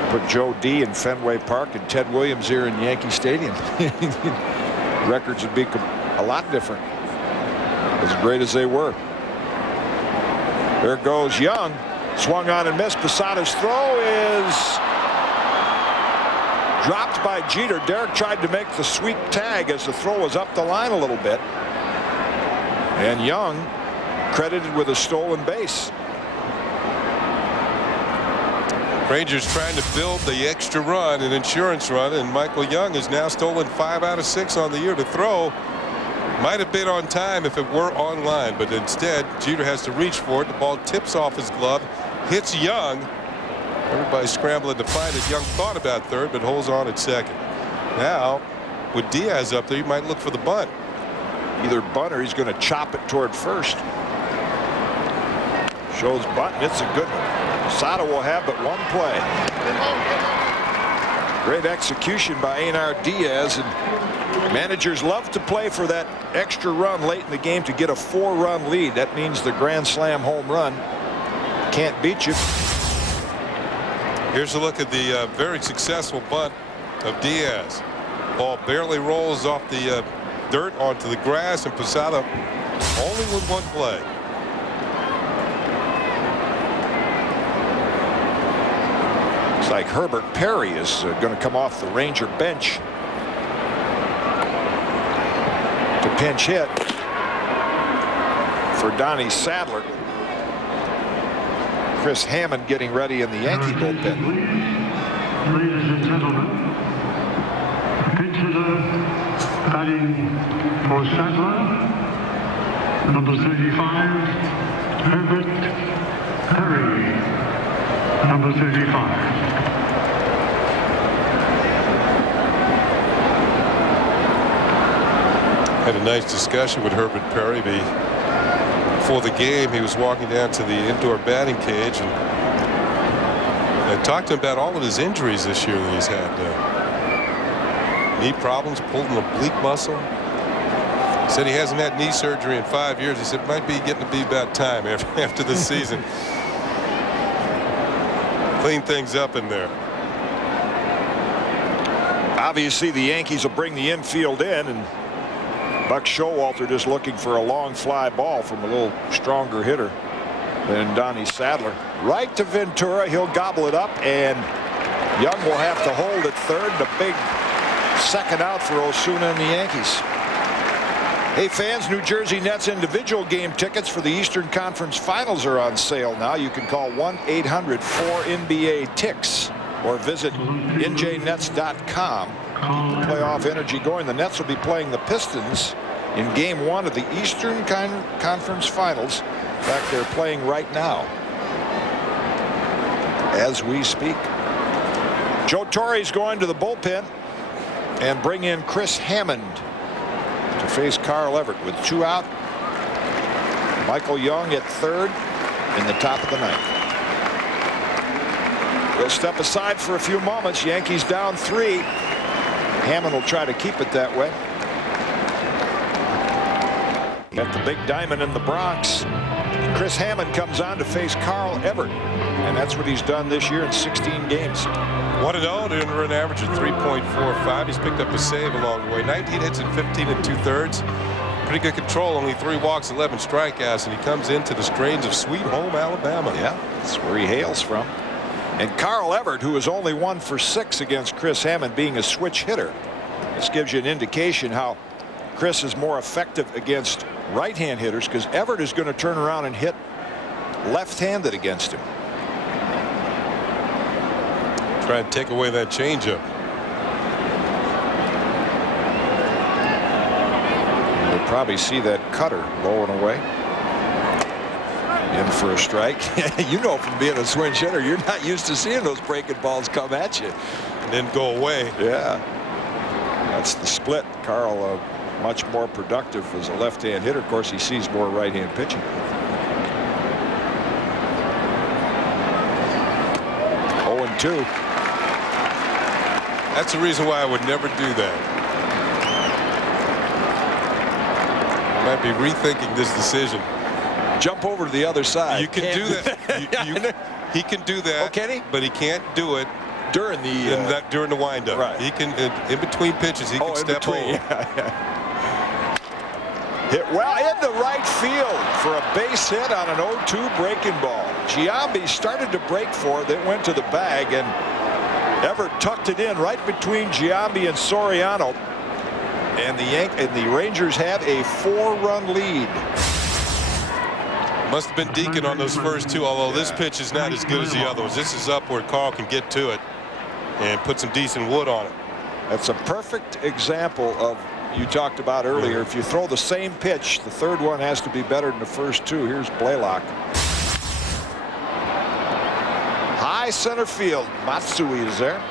Put Joe D in Fenway Park and Ted Williams here in Yankee Stadium. Records would be a lot different. As great as they were. There goes Young. Swung on and missed. Posada's throw is dropped by Jeter. Derek tried to make the sweep tag as the throw was up the line a little bit. And Young credited with a stolen base. Rangers trying to build the extra run, an insurance run, and Michael Young has now stolen 5 out of 6 on the year to throw. Might have been on time if it were on line, but instead Jeter has to reach for it. The ball tips off his glove, hits Young. Everybody's scrambling to find it. Young thought about third, but holds on at second. Now, with Diaz up there, he might look for the bunt. Either bunt or he's going to chop it toward first. Shows bunt, and it's a good one. Posada will have but one play. Great execution by Einar Diaz, and managers love to play for that extra run late in the game to get a 4-run lead. That means the grand slam home run can't beat you. Here's a look at the very successful bunt of Diaz. Ball barely rolls off the dirt onto the grass, and Posada only with one play. Looks like Herbert Perry is going to come off the Ranger bench to pinch hit for Donnie Sadler. Chris Hammond getting ready in the Yankee bullpen. Ladies and gentlemen, pitch hitter batting for Sadler, number 35, Herbert Perry, number 35. Had a nice discussion with Herbert Perry before the game. He was walking down to the indoor batting cage, and I talked to him about all of his injuries this year that he's had. Knee problems, pulled an oblique muscle. He said he hasn't had knee surgery in 5 years. He said it might be getting to be about time after the season. Clean things up in there. Obviously the Yankees will bring the infield in, and Buck Showalter just looking for a long fly ball from a little stronger hitter than Donnie Sadler. Right to Ventura. He'll gobble it up, and Young will have to hold at third. The big second out for Osuna and the Yankees. Hey fans, New Jersey Nets individual game tickets for the Eastern Conference Finals are on sale now. You can call 1-800-4NBA-TICKS or visit njnets.com. Keep the playoff energy going. The Nets will be playing the Pistons in game 1 of the Eastern Conference Finals. In fact, they're playing right now as we speak. Joe Torre's going to the bullpen and bring in Chris Hammond to face Carl Everett with 2 out. Michael Young at third in the top of the 9th. We'll step aside for a few moments. Yankees down 3. Hammond will try to keep it that way. Got the big diamond in the Bronx. Chris Hammond comes on to face Carl Everett, and that's what he's done this year in 16 games. 1-0 to earn an average of 3.45. He's picked up a save along the way. 19 hits in 15 2/3. Pretty good control. Only 3 walks, 11 strikeouts, and he comes into the strains of Sweet Home Alabama. Yeah, that's where he hails from. And Carl Everett, who is only 1 for 6 against Chris Hammond, being a switch hitter. This gives you an indication how Chris is more effective against right-hand hitters, because Everett is going to turn around and hit left-handed against him. Try and take away that changeup. You'll probably see that cutter blowing away. In for a strike. You know, from being a swing hitter, you're not used to seeing those breaking balls come at you and then go away. Yeah, that's the split. Carl much more productive as a left-hand hitter. Of course, he sees more right-hand pitching. 0-2. That's the reason why I would never do that. I might be rethinking this decision. Jump over to the other side. You can do that. He can do that. Oh, can he? But he can't do it during the during the windup. Right. He can in between pitches. He can step over. Yeah. Hit well into right field for a base hit on an 0-2 breaking ball. Giambi started to break for it, then went to the bag, and Everett tucked it in right between Giambi and Soriano. And the Rangers have a 4-run lead. Must have been Deacon on those first two, although this pitch is not as good as the other ones. This is up where Carl can get to it and put some decent wood on it. That's a perfect example of you talked about earlier. If you throw the same pitch, the third one has to be better than the first two. Here's Blaylock. High center field. Matsui is there.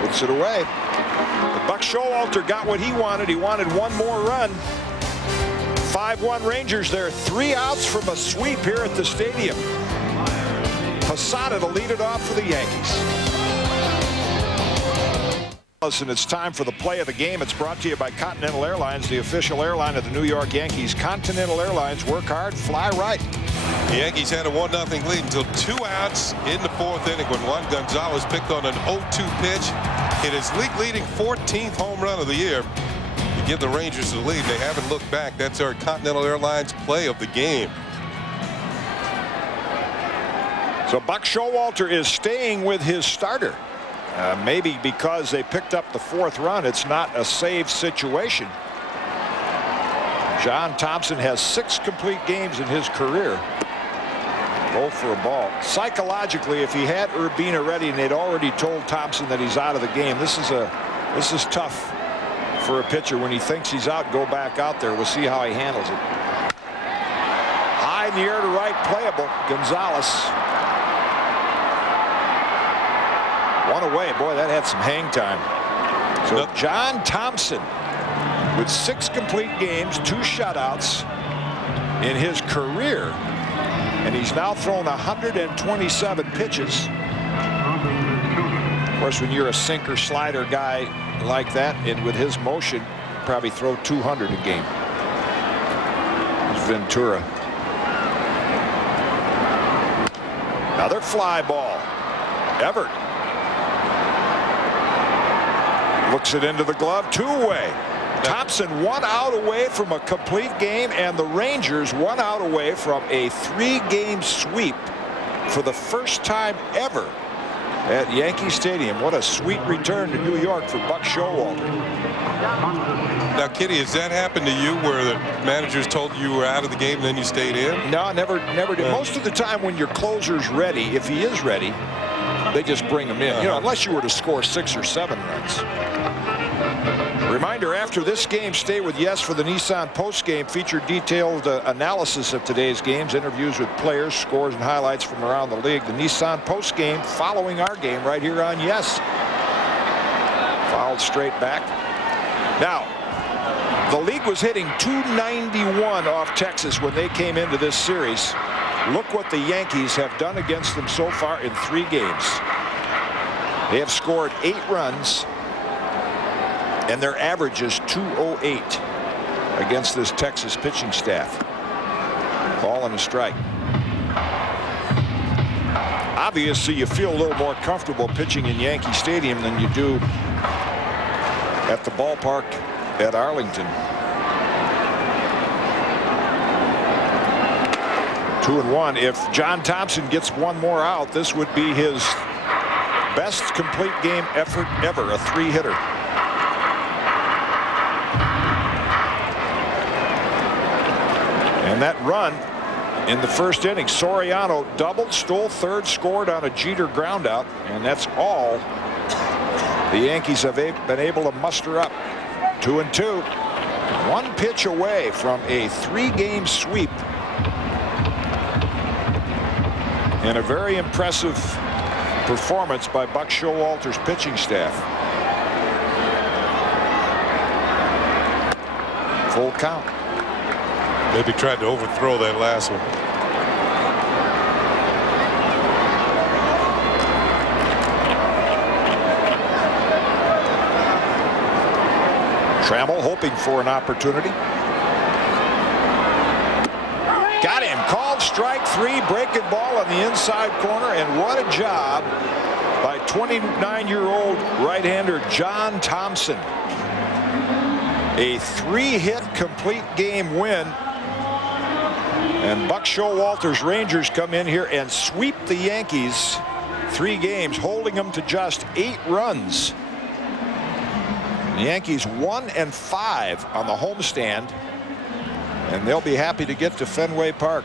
Puts it away. But Buck Showalter got what he wanted. He wanted one more run. 5-1 Rangers there. 3 outs from a sweep here at the stadium. Posada to lead it off for the Yankees. And it's time for the play of the game. It's brought to you by Continental Airlines, the official airline of the New York Yankees. Continental Airlines, work hard, fly right. The Yankees had a 1-0 lead until 2 outs in the 4th inning when Juan Gonzalez picked on an 0-2 pitch. Hit his league-leading 14th home run of the year to give the Rangers the lead. They haven't looked back. That's our Continental Airlines play of the game. So Buck Showalter is staying with his starter. Maybe because they picked up the 4th run, it's not a save situation. John Thomson has 6 complete games in his career. 0 for a ball. Psychologically, if he had Urbina ready and they'd already told Thompson that he's out of the game, this is tough for a pitcher. When he thinks he's out, go back out there. We'll see how he handles it. High in the air to right, playable. Gonzalez. One away. Boy, that had some hang time. So John Thomson with 6 complete games, 2 shutouts in his career, and he's now thrown 127 pitches. Of course, when you're a sinker slider guy like that, and with his motion, probably throw 200 a game. There's Ventura. Another fly ball. Everett. Looks it into the glove, 2-away. Thompson 1 out away from a complete game, and the Rangers 1 out away from a 3-game sweep for the first time ever at Yankee Stadium. What a sweet return to New York for Buck Showalter. Now, Kitty, has that happened to you where the managers told you were out of the game and then you stayed in? No, never did. Most of the time when your closer's ready, if he is ready, they just bring him in. You know, unless you were to score 6 or 7 runs. Reminder, after this game, stay with Yes for the Nissan postgame. Feature detailed analysis of today's games, interviews with players, scores, and highlights from around the league. The Nissan postgame following our game right here on Yes. Fouled straight back. Now, the league was hitting .291 off Texas when they came into this series. Look what the Yankees have done against them so far in 3 games. They have scored 8 runs, and their average is .208 against this Texas pitching staff. Ball and a strike. Obviously, you feel a little more comfortable pitching in Yankee Stadium than you do at the ballpark at Arlington. 2-1. If John Thomson gets 1 more out, this would be his best complete game effort ever, a 3-hitter. And that run in the first inning, Soriano doubled, stole third, scored on a Jeter groundout, and that's all the Yankees have been able to muster up. 2-2. 1 pitch away from a 3-game sweep. And a very impressive performance by Buck Showalter's pitching staff. Full count. Maybe tried to overthrow that last one. Trammell hoping for an opportunity. Got him. Called strike 3, breaking ball on the inside corner, and what a job by 29-year-old right-hander John Thomson. A 3-hit complete game win. And Buck Showalter's Rangers come in here and sweep the Yankees 3 games, holding them to just 8 runs. The Yankees 1-5 on the homestand, and they'll be happy to get to Fenway Park.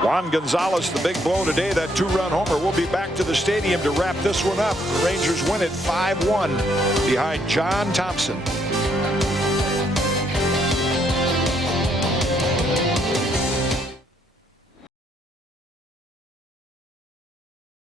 Juan Gonzalez, the big blow today, that 2-run homer. We'll be back to the stadium to wrap this one up. The Rangers win it 5-1 behind John Thomson.